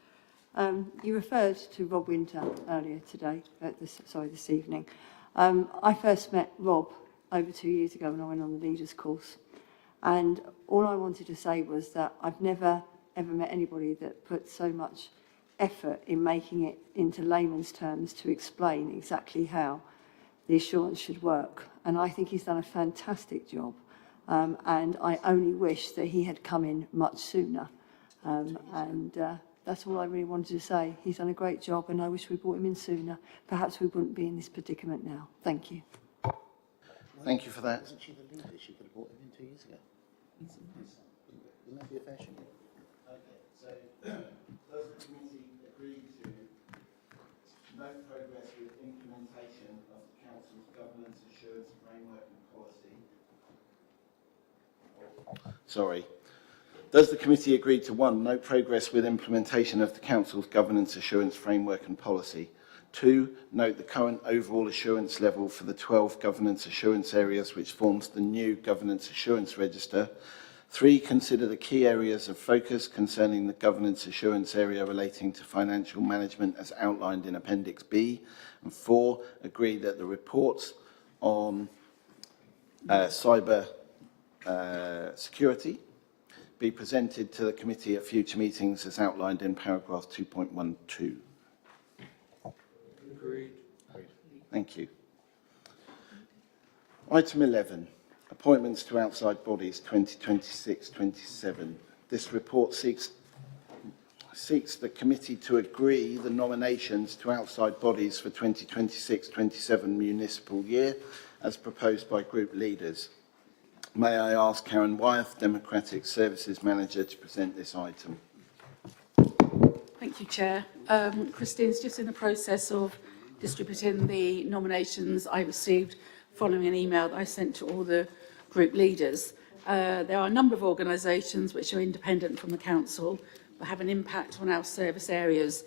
You referred to Rob Winter earlier today, this evening. I first met Rob over 2 years ago when I went on the leaders course. And all I wanted to say was that I've never ever met anybody that put so much effort in making it into layman's terms to explain exactly how the assurance should work. And I think he's done a fantastic job. And I only wish that he had come in much sooner. That's all I really wanted to say. He's done a great job and I wish we brought him in sooner. Perhaps we wouldn't be in this predicament now. Thank you. Thank you for that. Wasn't she the leader? She could have brought him in 2 years ago. Wouldn't that be a fair shame? Does the committee agree to note progress with implementation of the Council's governance assurance framework and policy? Sorry. Does the committee agree to 1, note progress with implementation of the Council's governance assurance framework and policy? 2, note the current overall assurance level for the 12 governance assurance areas which forms the new governance assurance register. 3, consider the key areas of focus concerning the governance assurance area relating to financial management as outlined in Appendix B. And 4, agree that the reports on cyber security be presented to the committee at future meetings as outlined in paragraph 2.12. Thank you. Item 11, appointments to outside bodies 2026-27. This report seeks the committee to agree the nominations to outside bodies for 2026-27 municipal year as proposed by group leaders. May I ask Karen Wyeth, Democratic Services Manager, to present this item. Thank you, Chair. Christine's just in the process of distributing the nominations I received following an email that I sent to all the group leaders. There are a number of organisations which are independent from the council but have an impact on our service areas.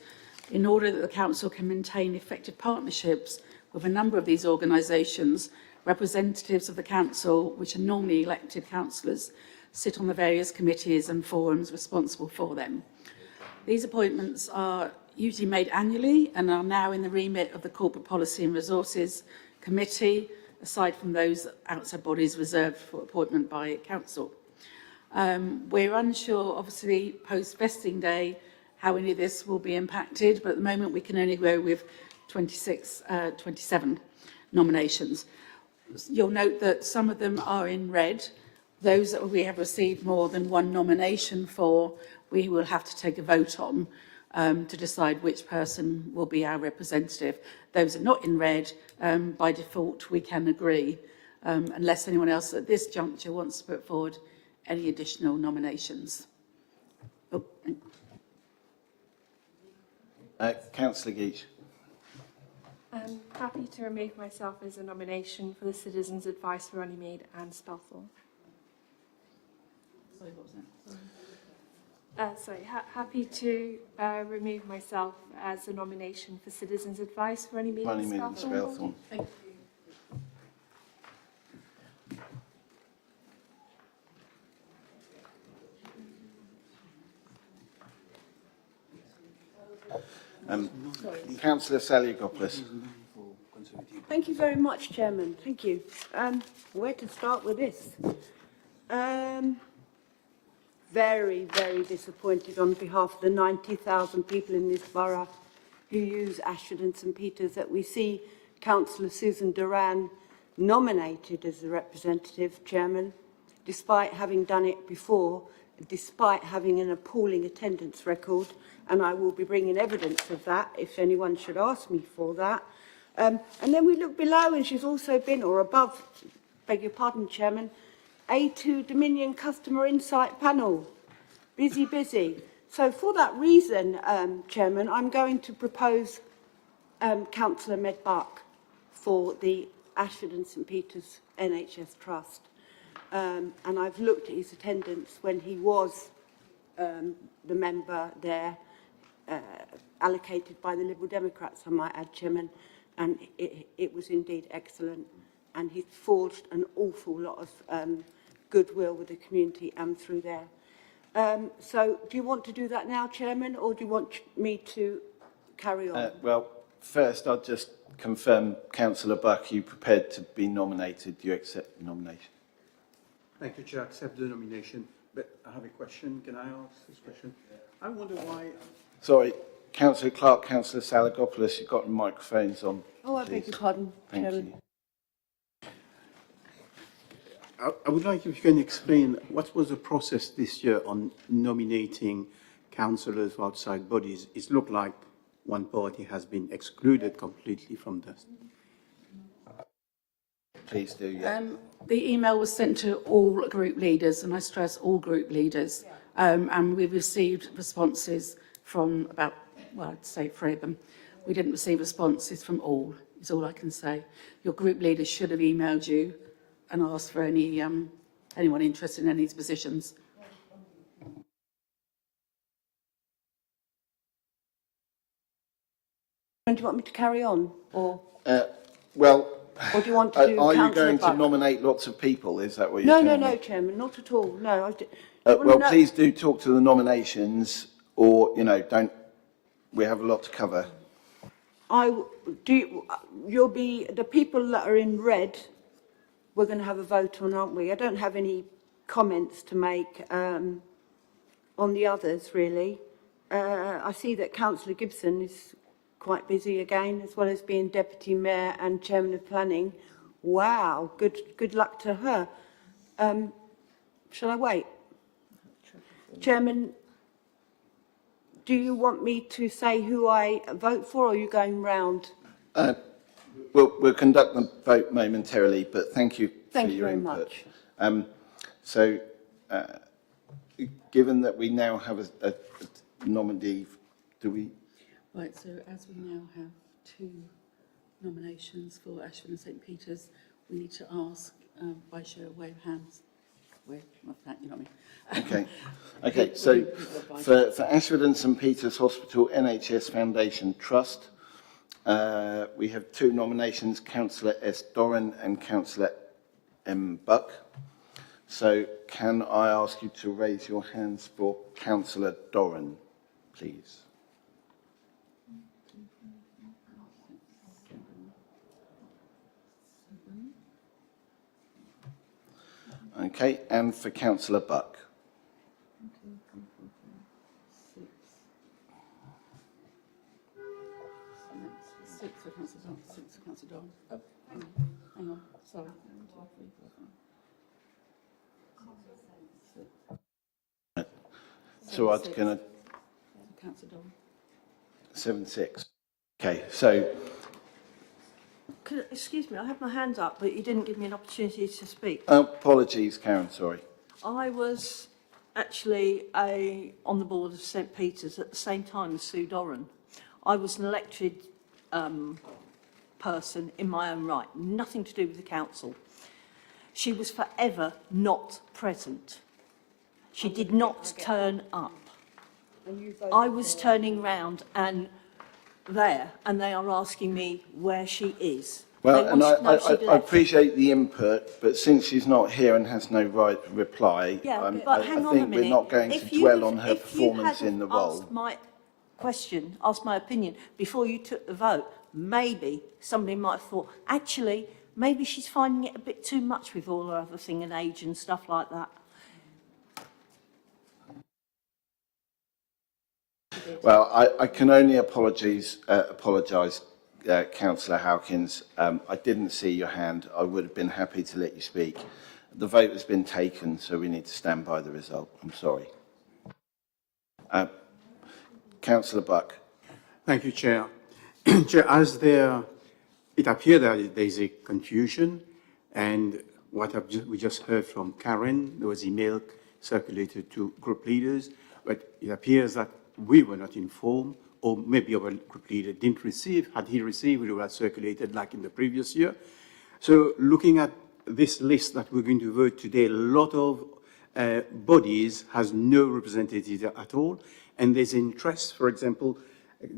In order that the council can maintain effective partnerships with a number of these organisations, representatives of the council, which are normally elected councillors, sit on the various committees and forums responsible for them. These appointments are usually made annually and are now in the remit of the Corporate Policy and Resources Committee, aside from those outside bodies reserved for appointment by council. We're unsure, obviously, post-vesting day, how any of this will be impacted, but at the moment we can only go with 27 nominations. You'll note that some of them are in red. Those that we have received more than one nomination for, we will have to take a vote on to decide which person will be our representative. Those are not in red, by default we can agree, unless anyone else at this juncture wants to put forward any additional nominations. Oh. Councillor Geach. I'm happy to remove myself as a nomination for the Citizens' Advice for Runnymede and Spelthorne. Sorry, what was that? Happy to remove myself as a nomination for Citizens' Advice for Runnymede and Spelthorne. Thank you. Councillor Saliagopoulos. Thank you very much, Chairman. Thank you. Where to start with this? Very, very disappointed on behalf of the 90,000 people in this borough who use Ashford and St Peters that we see Councillor Susan Duran nominated as the representative chairman, despite having done it before, despite having an appalling attendance record, and I will be bringing evidence of that if anyone should ask me for that. And then we look below and she's also been, or above, beg your pardon, Chairman, A2 Dominion Customer Insight Panel. Busy, busy. So for that reason, Chairman, I'm going to propose Councillor Medbuck for the Ashford and St Peters NHS Trust. And I've looked at his attendance when he was the member there, allocated by the Liberal Democrats, I might add, Chairman, and it was indeed excellent. And he's forged an awful lot of goodwill with the community and through there. So do you want to do that now, Chairman, or do you want me to carry on? Well, first I'll just confirm, Councillor Buck, are you prepared to be nominated? Do you accept the nomination? Thank you, Chair. I accept the nomination. But I have a question. Can I ask this question? I wonder why... Sorry, Councillor Clark, Councillor Saliagopoulos, you've got the microphones on. Oh, I beg your pardon, Thank Chairman. you. I would like if you can explain what was the process this year on nominating councillors for outside bodies. It looked like one party has been excluded completely from this. Please do, yeah. The email was sent to all group leaders, and I stress all group leaders, and we received responses from about, well, I'd say 3 of them. We didn't receive responses from all, is all I can say. Your group leaders should have emailed you and asked for any anyone interested in any of these positions. Do you want me to carry on, or Well, or do you want to do are you Councillor going to Buck? nominate lots of people? Is that what No, you're no, telling no, me? Chairman, not at all. No, Well, please do talk to the nominations, or, you know, don't... We have a lot to cover. You'll be, the people that are in red, we're going to have a vote on, aren't we? I don't have any comments to make on the others, really. I see that Councillor Gibson is quite busy again, as well as being Deputy Mayor and Chairman of Planning. Wow, good luck to her. Shall I wait? Chairman, do you want me to say who I vote for, or are you going round? We'll conduct the vote momentarily, but thank you for Thank you your very input. much. So, given that we now have a nominee, do we? Right, so as we now have 2 nominations for Ashford and St Peters, we need to ask by show of wave hands. You know what I mean? Okay, so for Ashford and St Peters Hospital NHS Foundation Trust, we have 2 nominations, Councillor S. Doran and Councillor M. Buck. So can I ask you to raise your hands for Councillor Doran, please? Okay, and for Councillor Buck? 6 for Councillor Don. 6 for Councillor Don. Oh, hang on, sorry. 1, 2, 3, 4, 5. So I'm going to... Councillor Don. 7-6. Okay, so... Excuse me, I had my hand up, but you didn't give me an opportunity to speak. Apologies, Karen, sorry. I was actually on the board of St Peters at the same time as Sue Doran. I was an elected person in my own right, nothing to do with the council. She was forever not present. She did not turn up. I was turning round and they are asking me where she is. Well, and I appreciate the input, but since she's not here and has no right to reply, but hang I on a think minute. we're not going to dwell on her performance in the role. Asked my opinion before you took the vote, maybe somebody might have thought, actually, maybe she's finding it a bit too much with all her other thing and age and stuff like that. Well, I can only apologise, Councillor Hawkins. I didn't see your hand. I would have been happy to let you speak. The vote has been taken, so we need to stand by the result. I'm sorry. Councillor Buck. Thank you, Chair. Chair, as it appears that there is a confusion, and what we just heard from Karen, there was email circulated to group leaders, but it appears that we were not informed, or maybe our group leader didn't receive. Had he received, it would have circulated like in the previous year. So looking at this list that we're going to vote today, a lot of bodies has no representative at all, and there's interest. For example,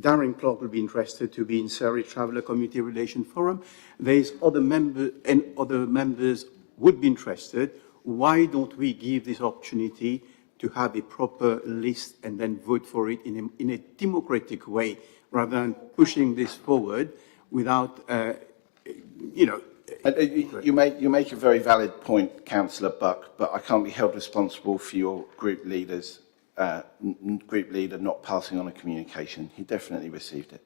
Darren Clark will be interested to be in Surrey Traveller Community Relations Forum. There's other members, and other members would be interested. Why don't we give this opportunity to have a proper list and then vote for it in a democratic way, rather than pushing this forward without, You make a very valid point, Councillor Buck, but I can't be held responsible for your group leader not passing on a communication. He definitely received it.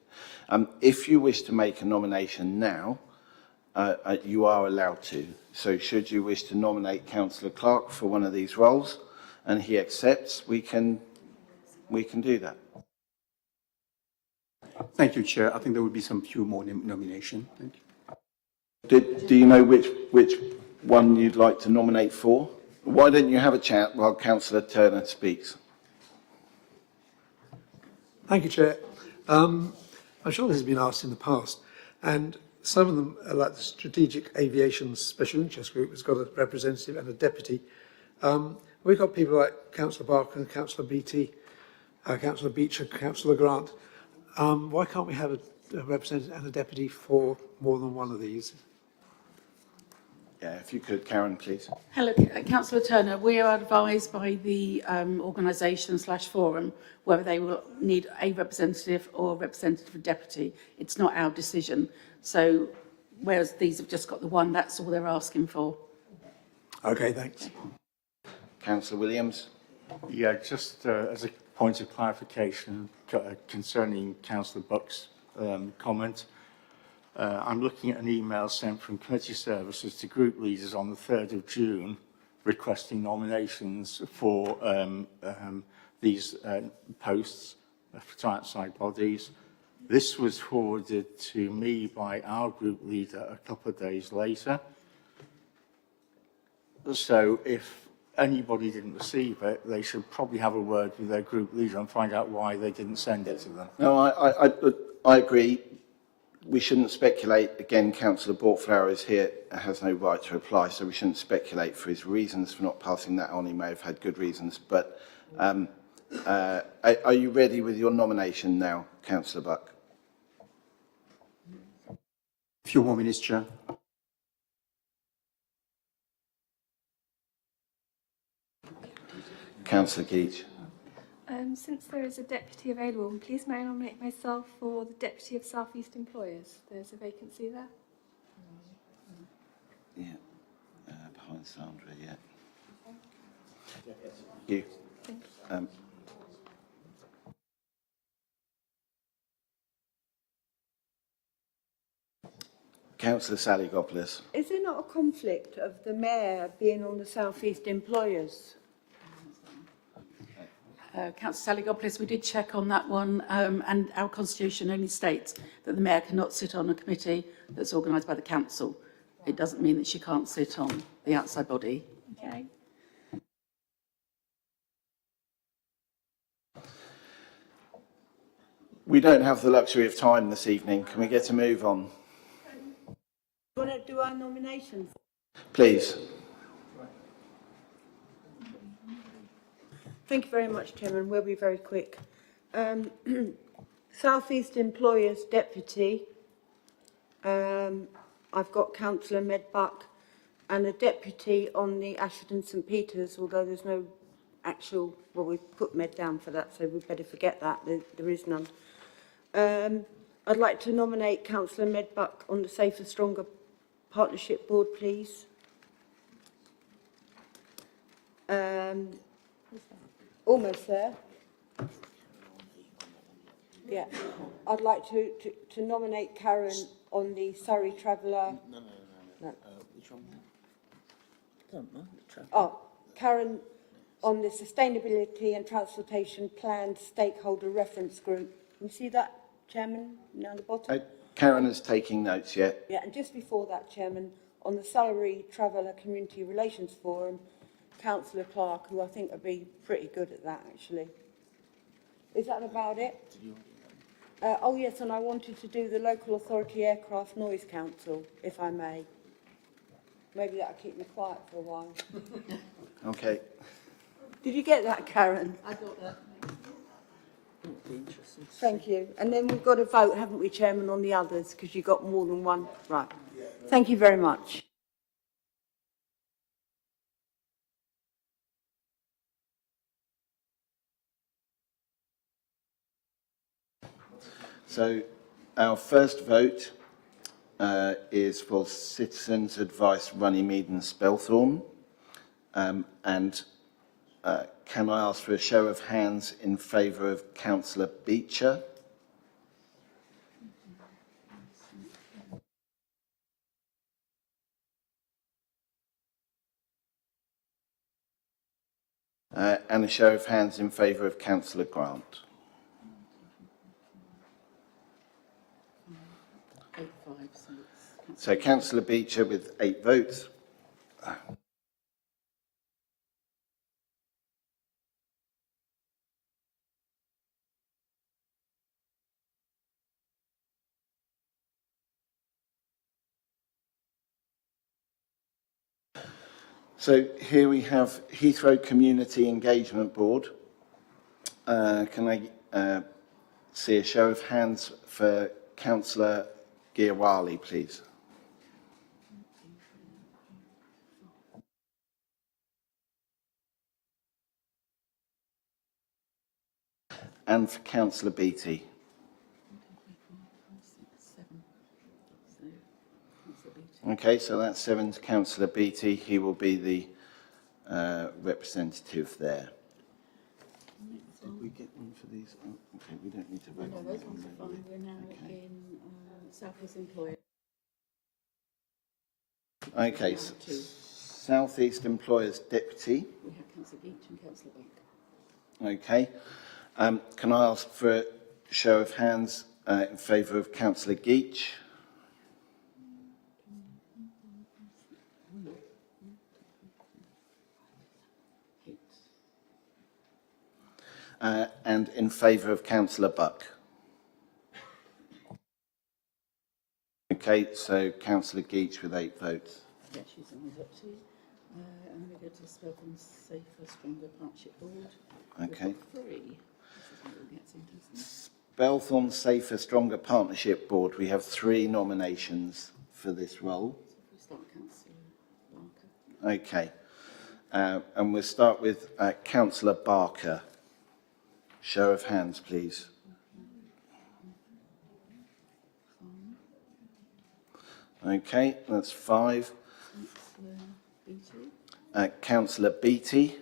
If you wish to make a nomination now, you are allowed to. So should you wish to nominate Councillor Clark for one of these roles, and he accepts, we can do that. Thank you, Chair. I think there will be some few more nominations. Thank you. Do you know which one you'd like to nominate for? Why don't you have a chat while Councillor Turner speaks? Thank you, Chair. I'm sure this has been asked in the past, and some of them, like the Strategic Aviation Special Interest Group, has got a representative and a deputy. We've got people like Councillor Barker and Councillor Beattie, Councillor Beecher, Councillor Grant. Why can't we have a representative and a deputy for more than one of these? Yeah, if you could, Karen, please. Hello, Councillor Turner. We are advised by the organisation/forum whether they will need a representative or a representative deputy. It's not our decision. So, whereas these have just got the one, that's all they're asking for. Okay, thanks. Councillor Williams. Yeah, just as a point of clarification concerning Councillor Buck's comment. I'm looking at an email sent from committee services to group leaders on the 3rd of June requesting nominations for these posts for outside bodies. This was forwarded to me by our group leader a couple of days later. So if anybody didn't receive it, they should probably have a word with their group leader and find out why they didn't send it to them. No, I agree. We shouldn't speculate. Again, Councillor Bortflower is here, has no right to reply, so we shouldn't speculate for his reasons for not passing that on. He may have had good reasons. But are you ready with your nomination now, Councillor Buck? A few more minutes, Chair. Councillor Geach. Since there is a deputy available, please may I nominate myself for the Deputy of South East Employers. There's a vacancy there. Yeah, behind Sandra, yeah. You. Councillor Sally Goplis. Is there not a conflict of the mayor being on the South East Employers? Councillor Saligopoulos, we did check on that one, and our constitution only states that the mayor cannot sit on a committee that's organised by the council. It doesn't mean that she can't sit on the outside body. Okay. We don't have the luxury of time this evening. Can we get a move on? Do you want to do our nominations? Please. Thank you very much, Chairman. We'll be very quick. South East Employers Deputy. I've got Councillor Medbuck and a deputy on the Ashford St Peters, although there's no actual, well, we've put Med down for that, so we'd better forget that. There is none. I'd like to nominate Councillor Medbuck on the Safer Stronger Partnership Board, please. Almost there. Yeah. I'd like to nominate Karen on the Surrey Traveller. No. Which one? Oh, Karen on the Sustainability and Transportation Plan Stakeholder Reference Group. Can you see that, Chairman, down the bottom? Karen is taking notes yet. Yeah, and just before that, Chairman, on the Surrey Traveller Community Relations Forum, Councillor Clark, who I think would be pretty good at that, actually. Is that about it? Oh, yes, and I wanted to do the Local Authority Aircraft Noise Council, if I may. Maybe that'll keep me quiet for a while. Okay. Did you get that, Karen? I got that. Thank you. And then we've got to vote, haven't we, Chairman, on the others, because you got more than one. Right. Thank you very much. So our first vote is for Citizens Advice Runnymede and Spelthorne. Can I ask for a show of hands in favour of Councillor Beecher? And a show of hands in favour of Councillor Grant. So Councillor Beecher with 8 votes. So here we have Heathrow Community Engagement Board. Can I see a show of hands for Councillor Giawali, please? And for Councillor Beattie. Okay, so that's 7 to Councillor Beattie. He will be the representative there. Did we get one for these? Oh, okay, we don't need to vote No, on those that ones one. are fine. We're now in South East Employers. Okay, South East Employers Deputy. We have Councillor Geach and Councillor Buck. Okay. Can I ask for a show of hands in favour of Councillor Geach? And in favour of Councillor Buck? Okay, so Councillor Geach with 8 votes. Yeah, she's on the deputy. And then we go to the Spelthorne Safer Stronger Partnership Board. Okay. We've got 3. This is where it gets interesting. Spelthorne Safer Stronger Partnership Board, we have 3 nominations for this role. So if we start Councillor Barker. Okay. And we'll start with Councillor Barker. Show of hands, please. Okay, that's 5. Councillor Beattie.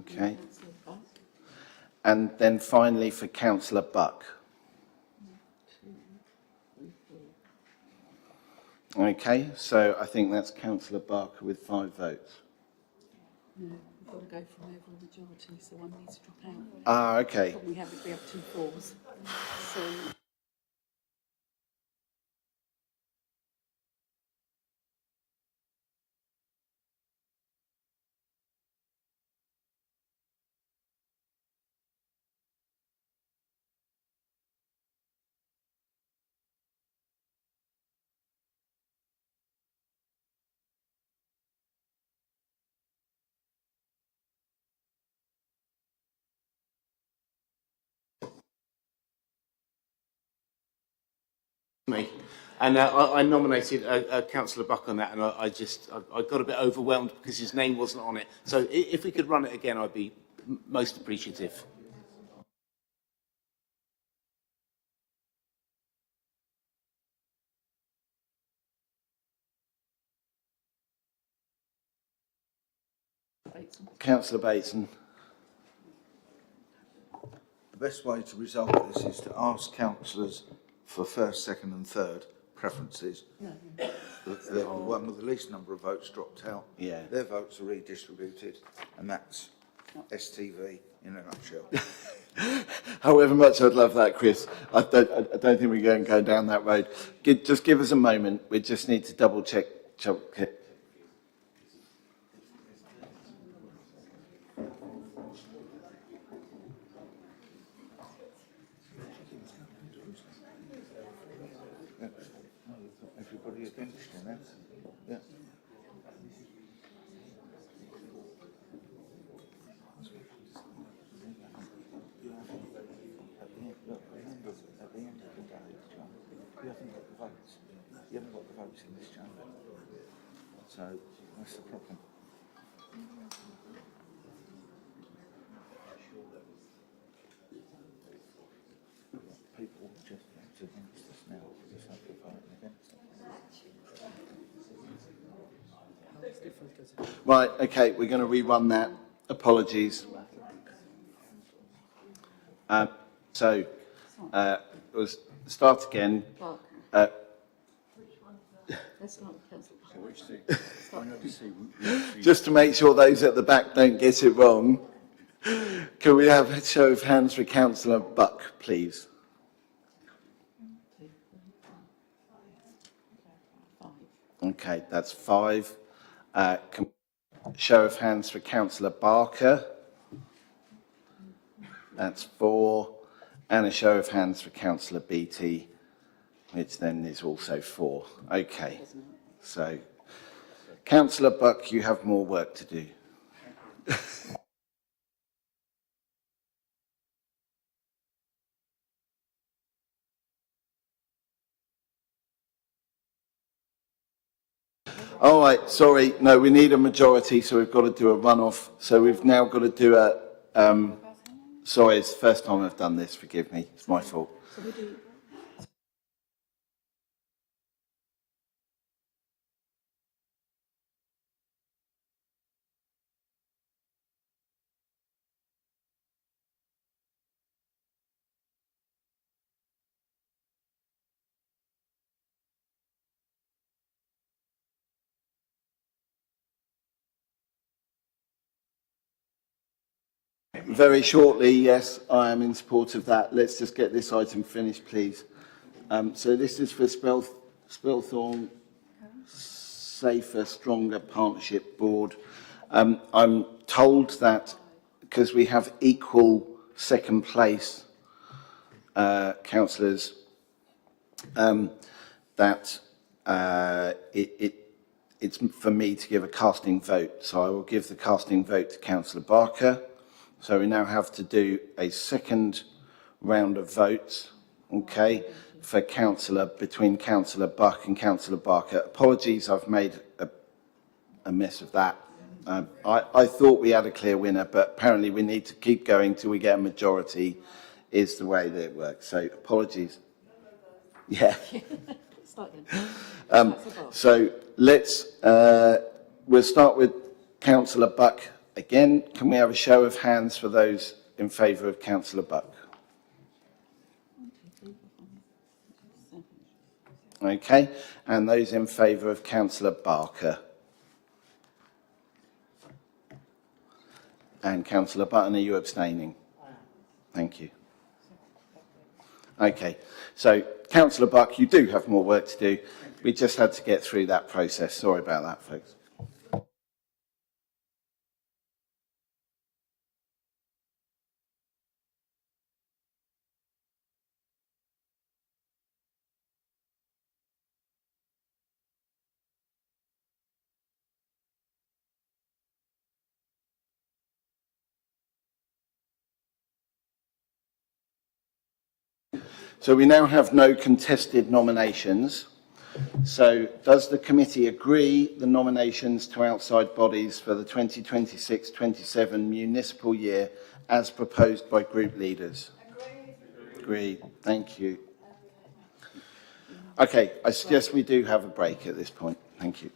Okay. And then finally for Councillor Buck. Okay, so I think that's Councillor Barker with 5 votes. No, we've got to go from overall majority, so one needs to drop out. Ah, okay. We have 2 4s. So Me. And I nominated Councillor Buck on that, and I got a bit overwhelmed because his name wasn't on it. So if we could run it again, I'd be most appreciative. Councillor Bateson. The best way to resolve this is to ask councillors for first, second and third preferences. The one with the least number of votes dropped out. Yeah. Their votes are redistributed, and that's STV in a nutshell. However much I'd love that, Chris, I don't think we're going to go down that road. Just give us a moment. We just need to double check. Everybody against you now? Yeah. At the end of the day, John, you haven't got the votes. You haven't got the votes in this chamber. So that's the problem. People just vote against us now for the sake of voting against us. Right, okay, we're going to rerun that. Apologies. We'll start again. Let's start with Councillor Barker. Just to make sure those at the back don't get it wrong, can we have a show of hands for Councillor Buck, please? Okay, that's 5. Show of hands for Councillor Barker. That's 4. And a show of hands for Councillor Beattie, which then is also 4. Okay, so Councillor Buck, you have more work to do. All right, sorry, no, we need a majority, so we've got to do a runoff. So we've now got to do a, sorry, it's the first time I've done this, forgive me, it's my fault. So we do Very shortly, yes, I am in support of that. Let's just get this item finished, please. So this is for Spilthorne Safer, Stronger Partnership Board. I'm told that because we have equal second place councillors, that it's for me to give a casting vote. So I will give the casting vote to Councillor Barker. So we now have to do a second round of votes, okay, for between Councillor Buck and Councillor Barker. Apologies, I've made a mess of that. I thought we had a clear winner, but apparently we need to keep going till we get a majority, is the way that it works. So apologies. Yeah. So let's, we'll start with Councillor Buck again. Can we have a show of hands for those in favour of Councillor Buck? Okay, and those in favour of Councillor Barker? And Councillor Button, are you abstaining? Thank you. Okay, so Councillor Buck, you do have more work to do. We just had to get through that process. Sorry about that, folks. So we now have no contested nominations. So does the committee agree the nominations to outside bodies for the 2026-27 municipal year as proposed by group leaders? Agreed. Thank you. Okay, I suggest we do have a break at this point. Thank you.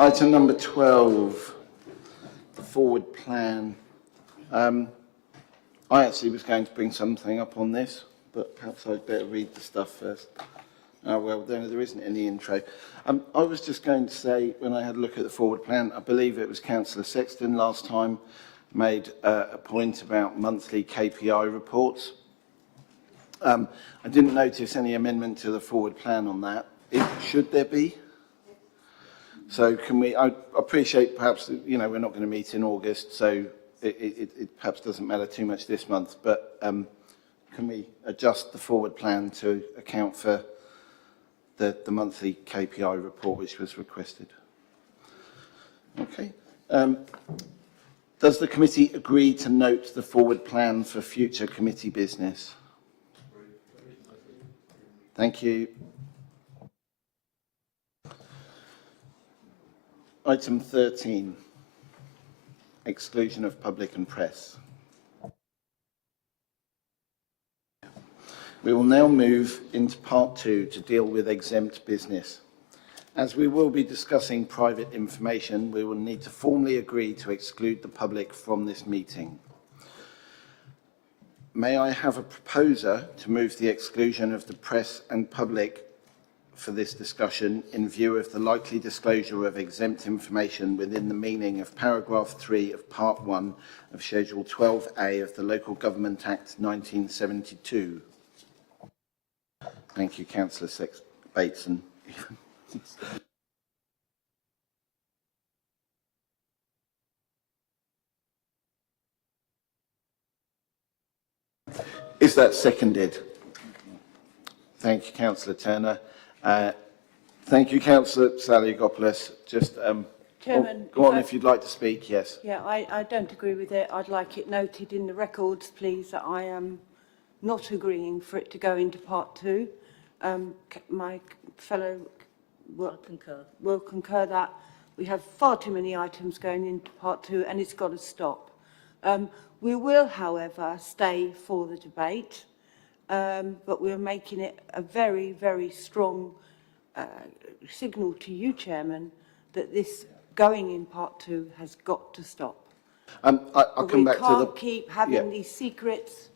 Item number 12, the forward plan. I actually was going to bring something up on this, but perhaps I'd better read the stuff first. Oh, well, there isn't any intro. I was just going to say, when I had a look at the forward plan, I believe it was Councillor Sexton last time made a point about monthly KPI reports. I didn't notice any amendment to the forward plan on that. Should there be? So can we, I appreciate perhaps, you know, we're not going to meet in August, so it perhaps doesn't matter too much this month, but can we adjust the forward plan to account for the monthly KPI report which was requested? Okay. Does the committee agree to note the forward plan for future committee business? Thank you. Item 13, exclusion of public and press. We will now move into part 2 to deal with exempt business. As we will be discussing private information, we will need to formally agree to exclude the public from this meeting. May I have a proposer to move the exclusion of the press and public for this discussion in view of the likely disclosure of exempt information within the meaning of paragraph 3 of part 1 of Schedule 12A of the Local Government Act 1972? Thank you, Councillor Bateson. Is that seconded? Thank you, Councillor Turner. Thank you, Councillor Saliagopoulos. Just Chairman, go on if you'd like to speak, yes. Yeah, I don't agree with it. I'd like it noted in the records, please, that I am not agreeing for it to go into part 2. My fellow will concur that we have far too many items going into part 2 and it's got to stop. We will, however, stay for the debate, but we're making it a very, very strong signal to you, Chairman, that this going in part 2 has got to stop. I'll come back to the... We can't keep having these secrets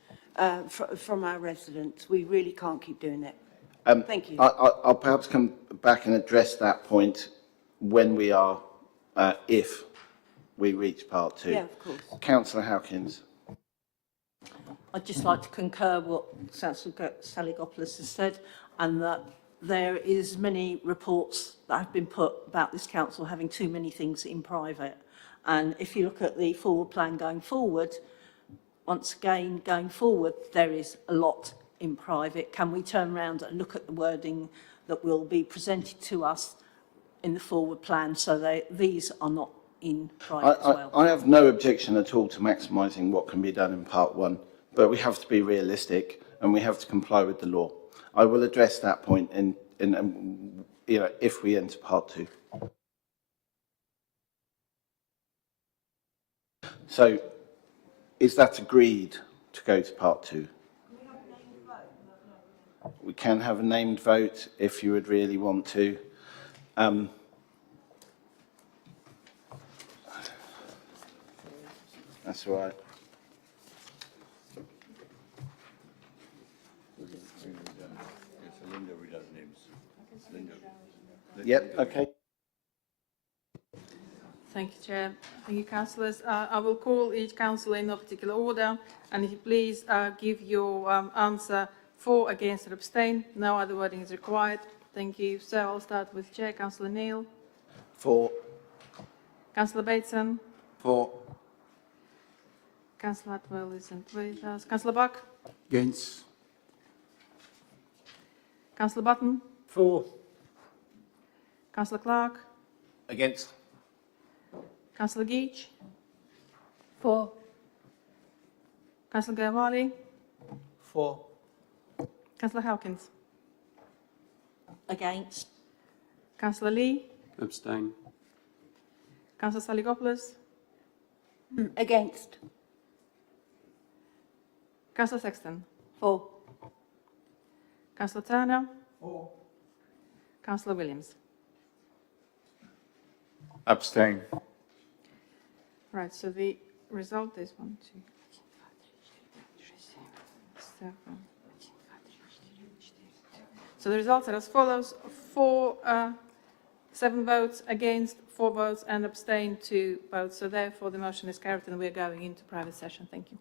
from our residents. We really can't keep doing it. Thank you. I'll perhaps come back and address that point when we are, if we reach part 2. Yeah, of course. Councillor Hawkins. I'd just like to concur what Saliagopoulos has said, and that there is many reports that have been put about this council having too many things in private. And if you look at the forward plan going forward, once again, going forward, there is a lot in private. Can we turn around and look at the wording that will be presented to us in the forward plan so that these are not in private as well? I have no objection at all to maximising what can be done in part 1, but we have to be realistic and we have to comply with the law. I will address that point in you know, if we enter part 2. So, is that agreed to go to part 2? We can have a named vote if you would really want to. That's all right. Yep, okay. Thank you, Chair. Thank you, councillors. I will call each councillor in no particular order, and if you please give your answer for, against, or abstain. No other wording is required. Thank you. So I'll start with Chair, Councillor Neil. For. Councillor Bateson. For. Councillor Atwell isn't with us. Councillor Buck. Against. Councillor Button. For. Councillor Clark. Against. Councillor Geach. For. Councillor Gaiwali. For. Councillor Hawkins. Against. Councillor Lee. Abstain. Councillor Saliagopoulos. Against. Councillor Sexton. For. Councillor Turner. For. Councillor Williams. Abstain. Right, so the result is 1, 2, 7. So the results are as follows: 7 votes against, 4 votes, and abstain 2 votes. So therefore, the motion is carried, and we're going into private session. Thank you.